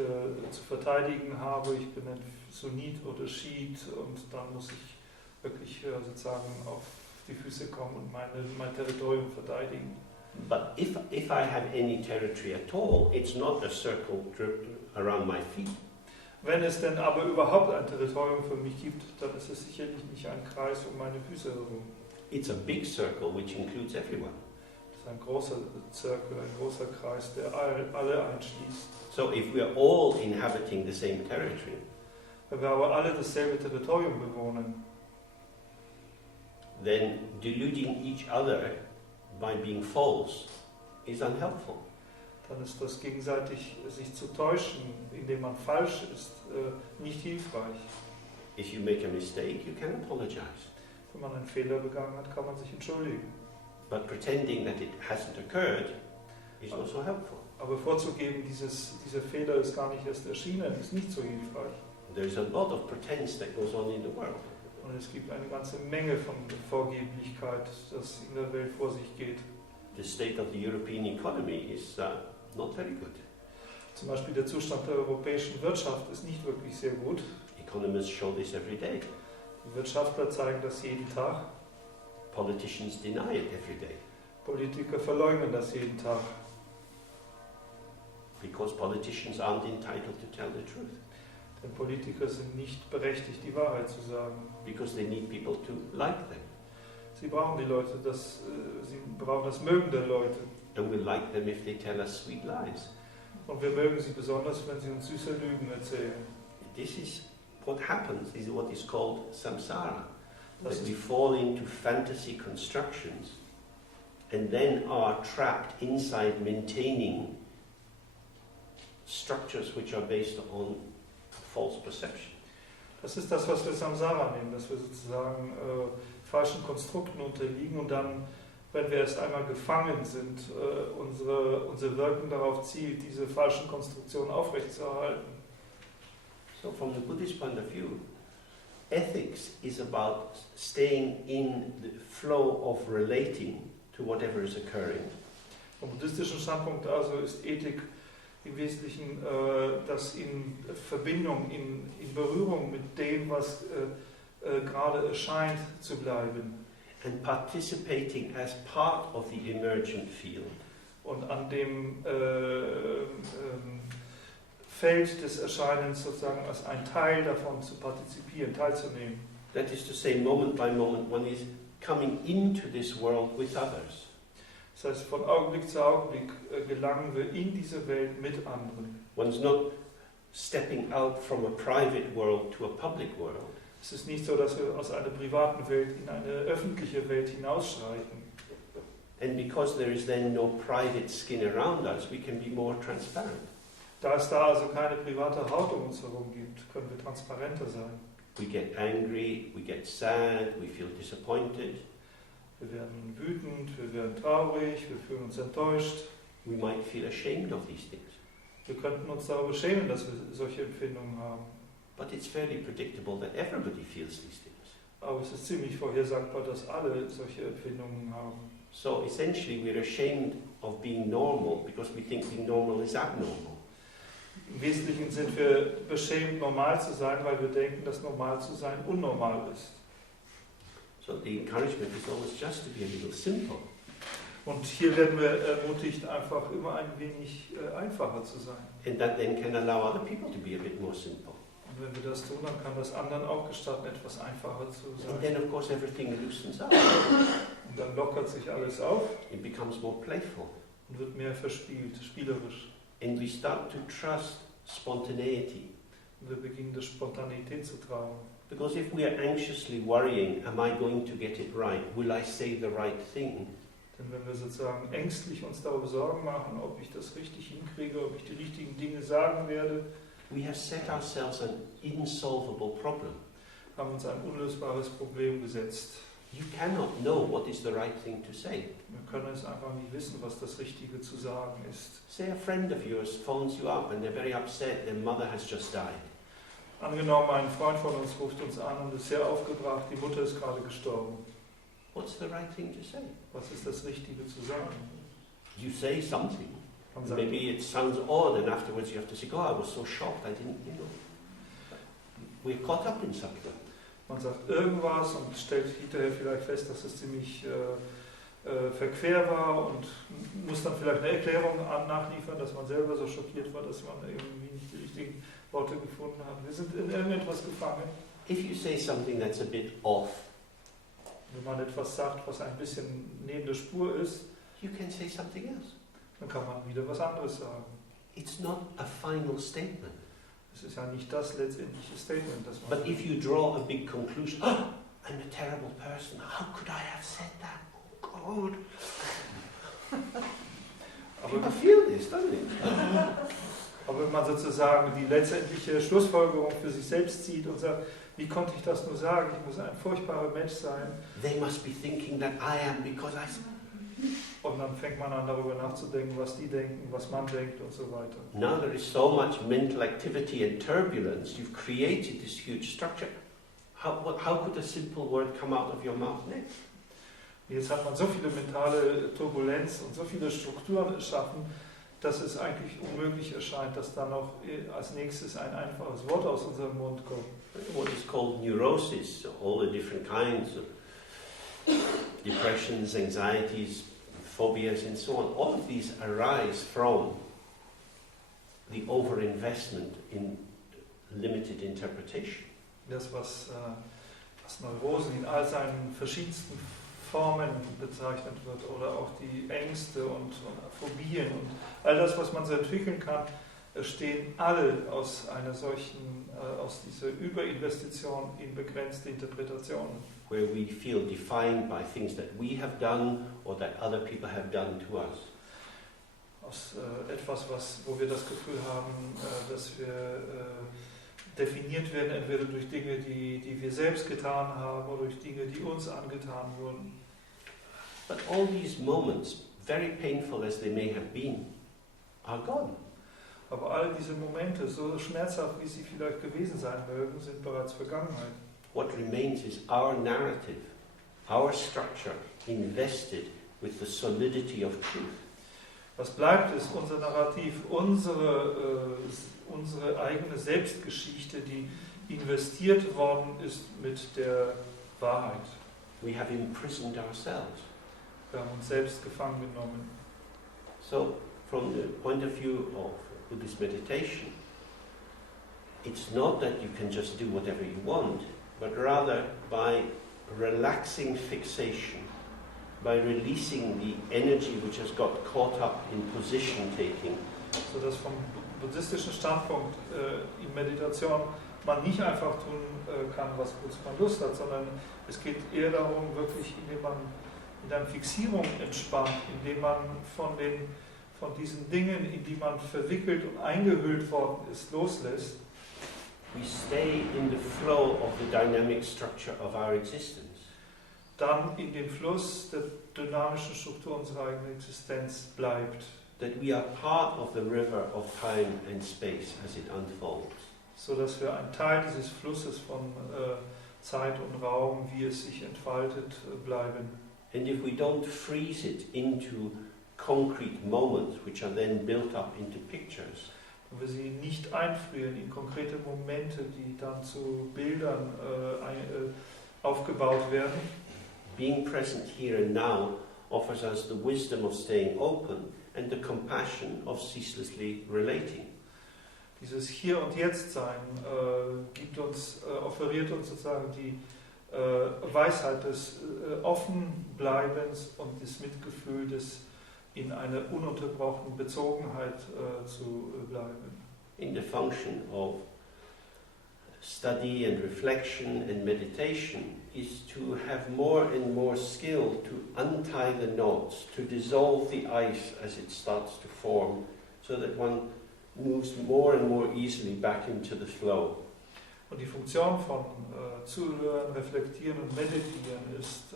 zu verteidigen habe. Ich bin ein Sunnit oder Schiit und dann muss ich wirklich sozusagen auf die Füße kommen und mein Territorium verteidigen. But if I have any territory at all, it's not a circle around my feet. Wenn es denn aber überhaupt ein Territorium für mich gibt, dann ist es sicherlich nicht ein Kreis um meine Füße herum. It's a big circle which includes everyone. Das ist ein großer Zirkel, ein großer Kreis, der alle einschließt. So if we're all inhabiting the same territory, wenn wir aber alle dasselbe Territorium bewohnen, then deluding each other by being false is unhelpful. Dann ist das gegenseitig sich zu täuschen, indem man falsch ist, nicht hilfreich. If you make a mistake, you can apologize. Wenn man einen Fehler begangen hat, kann man sich entschuldigen. But pretending that it hasn't occurred is also helpful. Aber vorzugeben, dieser Fehler ist gar nicht erst erschienen, ist nicht so hilfreich. There's a lot of pretense that goes on in the world. Und es gibt eine ganze Menge von Vorgeblichkeit, das in der Welt vor sich geht. The state of the European economy is not very good. Zum Beispiel der Zustand der europäischen Wirtschaft ist nicht wirklich sehr gut. Economists show this every day. Die Wirtschaftler zeigen das jeden Tag. Politicians deny it every day. Politiker verleugnen das jeden Tag. Because politicians aren't entitled to tell the truth. Denn Politiker sind nicht berechtigt, die Wahrheit zu sagen. Because they need people to like them. Sie brauchen die Leute, sie brauchen das Mögen der Leute. And we like them if they tell us sweet lies. Und wir mögen sie besonders, wenn sie uns süße Lügen erzählen. This is what happens, is what is called samsara. That we fall into fantasy constructions and then are trapped inside maintaining structures which are based on false perception. Das ist das, was wir Samsara nennen, dass wir sozusagen falschen Konstrukten unterliegen und dann, wenn wir erst einmal gefangen sind, unser Wirken darauf zielt, diese falschen Konstruktionen aufrechtzuerhalten. So from the Buddhist point of view, ethics is about staying in the flow of relating to whatever is occurring. Vom buddhistischen Standpunkt also ist Ethik im Wesentlichen das in Verbindung, in Berührung mit dem, was gerade erscheint, zu bleiben. And participating as part of the emergent field. Und an dem Feld des Erscheinens sozusagen als ein Teil davon zu partizipieren, teilzunehmen. That is to say, moment by moment, one is coming into this world with others. Das heißt, von Augenblick zu Augenblick gelangen wir in diese Welt mit anderen. One's not stepping out from a private world to a public world. Es ist nicht so, dass wir aus einer privaten Welt in eine öffentliche Welt hinausschreiten. And because there is then no private skin around us, we can be more transparent. Da es da also keine private Haut um uns herum gibt, können wir transparenter sein. We get angry, we get sad, we feel disappointed. Wir werden wütend, wir werden traurig, wir fühlen uns enttäuscht. We might feel ashamed of these things. Wir könnten uns darüber schämen, dass wir solche Empfindungen haben. But it's fairly predictable that everybody feels these things. Aber es ist ziemlich vorhersagbar, dass alle solche Empfindungen haben. So essentially we're ashamed of being normal because we think being normal is abnormal. Im Wesentlichen sind wir beschämt, normal zu sein, weil wir denken, dass normal zu sein unnormal ist. So the encouragement is always just to be a little simple. Und hier werden wir ermutigt, einfach immer ein wenig einfacher zu sein. And that then can allow other people to be a bit more simple. Und wenn wir das tun, dann kann das anderen auch gestatten, etwas einfacher zu sein. And then of course everything loosens up. Und dann lockert sich alles auf. It becomes more playful. Und wird mehr verspielt, spielerisch. And we start to trust spontaneity. Und wir beginnen, der Spontanität zu trauen. Because if we are anxiously worrying, am I going to get it right? Will I say the right thing? Denn wenn wir sozusagen ängstlich uns darüber Sorgen machen, ob ich das richtig hinkriege, ob ich die richtigen Dinge sagen werde, we have set ourselves an insolvable problem. haben uns ein unlösbares Problem gesetzt. You cannot know what is the right thing to say. Wir können es einfach nicht wissen, was das Richtige zu sagen ist. Say a friend of yours phones you up and they're very upset, their mother has just died. Angenommen, ein Freund von uns ruft uns an und ist sehr aufgebracht, die Mutter ist gerade gestorben. What's the right thing to say? Was ist das Richtige zu sagen? You say something. Man sagt, Maybe it sounds odd and afterwards you have to say, oh, I was so shocked, I didn't, We're caught up in something. man sagt irgendwas und stellt hinterher vielleicht fest, dass es ziemlich verquer war und muss dann vielleicht eine Erklärung nachliefern, dass man selber so schockiert war, dass man irgendwie nicht die richtigen Worte gefunden hat. Wir sind in irgendetwas gefangen. If you say something that's a bit off, wenn man etwas sagt, was ein bisschen neben der Spur ist, you can say something else. dann kann man wieder was anderes sagen. It's not a final statement. Es ist ja nicht das letztendliche Statement, das man But if you draw a big conclusion, oh, I'm a terrible person, how could I have said that? Oh God. People feel this, don't they? Aber wenn man sozusagen die letztendliche Schlussfolgerung für sich selbst zieht und sagt, wie konnte ich das nur sagen? Ich muss ein furchtbarer Mensch sein. They must be thinking that I am because I... Und dann fängt man an, darüber nachzudenken, was die denken, was man denkt und so weiter. Now there is so much mental activity and turbulence, you've created this huge structure. How could a simple word come out of your mouth next? Jetzt hat man so viele mentale Turbulenz und so viele Strukturen erschaffen, dass es eigentlich unmöglich erscheint, dass dann noch als nächstes ein einfaches Wort aus unserem Mund kommt. What is called neurosis, all the different kinds of depressions, anxieties, phobias and so on, all of these arise from the overinvestment in limited interpretation. Das, was Neurosen in all seinen verschiedensten Formen bezeichnet wird, oder auch die Ängste und Phobien und all das, was man so entwickeln kann, stehen alle aus einer solchen, aus dieser Überinvestition in begrenzte Interpretationen. Where we feel defined by things that we have done or that other people have done to us. Aus etwas, wo wir das Gefühl haben, dass wir definiert werden, entweder durch Dinge, die wir selbst getan haben, oder durch Dinge, die uns angetan wurden. But all these moments, very painful as they may have been, are gone. Aber all diese Momente, so schmerzhaft wie sie vielleicht gewesen sein mögen, sind bereits Vergangenheit. What remains is our narrative, our structure, invested with the solidity of truth. Was bleibt, ist unser Narrativ, unsere eigene Selbstgeschichte, die investiert worden ist mit der Wahrheit. We have imprisoned ourselves. Wir haben uns selbst gefangen genommen. So, from the point of view of Buddhist meditation, it's not that you can just do whatever you want, but rather by relaxing fixation, by releasing the energy which has got caught up in position taking. So dass vom buddhistischen Standpunkt in Meditation man nicht einfach tun kann, was man Lust hat, sondern es geht eher darum, wirklich, indem man in einer Fixierung entspannt, indem man von diesen Dingen, in die man verwickelt und eingehüllt worden ist, loslässt. We stay in the flow of the dynamic structure of our existence. Dann in dem Fluss der dynamischen Struktur unserer eigenen Existenz bleibt. That we are part of the river of time and space as it unfolds. So dass wir ein Teil dieses Flusses von Zeit und Raum, wie es sich entfaltet, bleiben. And if we don't freeze it into concrete moments which are then built up into pictures, wenn wir sie nicht einfrieren in konkrete Momente, die dann zu Bildern aufgebaut werden. Being present here and now offers us the wisdom of staying open and the compassion of ceaselessly relating. Dieses Hier und Jetzt sein offeriert uns sozusagen die Weisheit des Offenbleibens und des Mitgefühls, in einer ununterbrochenen Bezogenheit zu bleiben. In the function of study and reflection and meditation is to have more and more skill to untie the knots, to dissolve the ice as it starts to form, so that one moves more and more easily back into the flow. Und die Funktion von Zuhören, Reflektieren und Meditieren ist,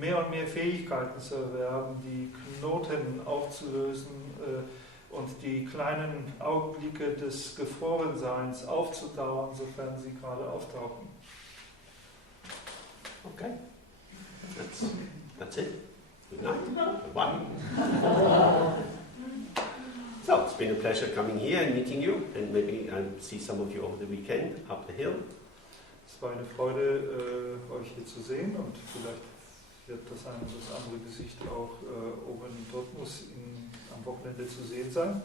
mehr und mehr Fähigkeiten zu erwerben, die Knoten aufzulösen und die kleinen Augenblicke des Gefrorenseins aufzudauern, sofern sie gerade auftauchen. Okay. That's it. Good night. Bye. So, it's been a pleasure coming here and meeting you, and maybe I'll see some of you over the weekend up the hill. Es war eine Freude, euch hier zu sehen, und vielleicht wird das eine oder das andere Gesicht auch oben im Rhythmus am Wochenende zu sehen sein.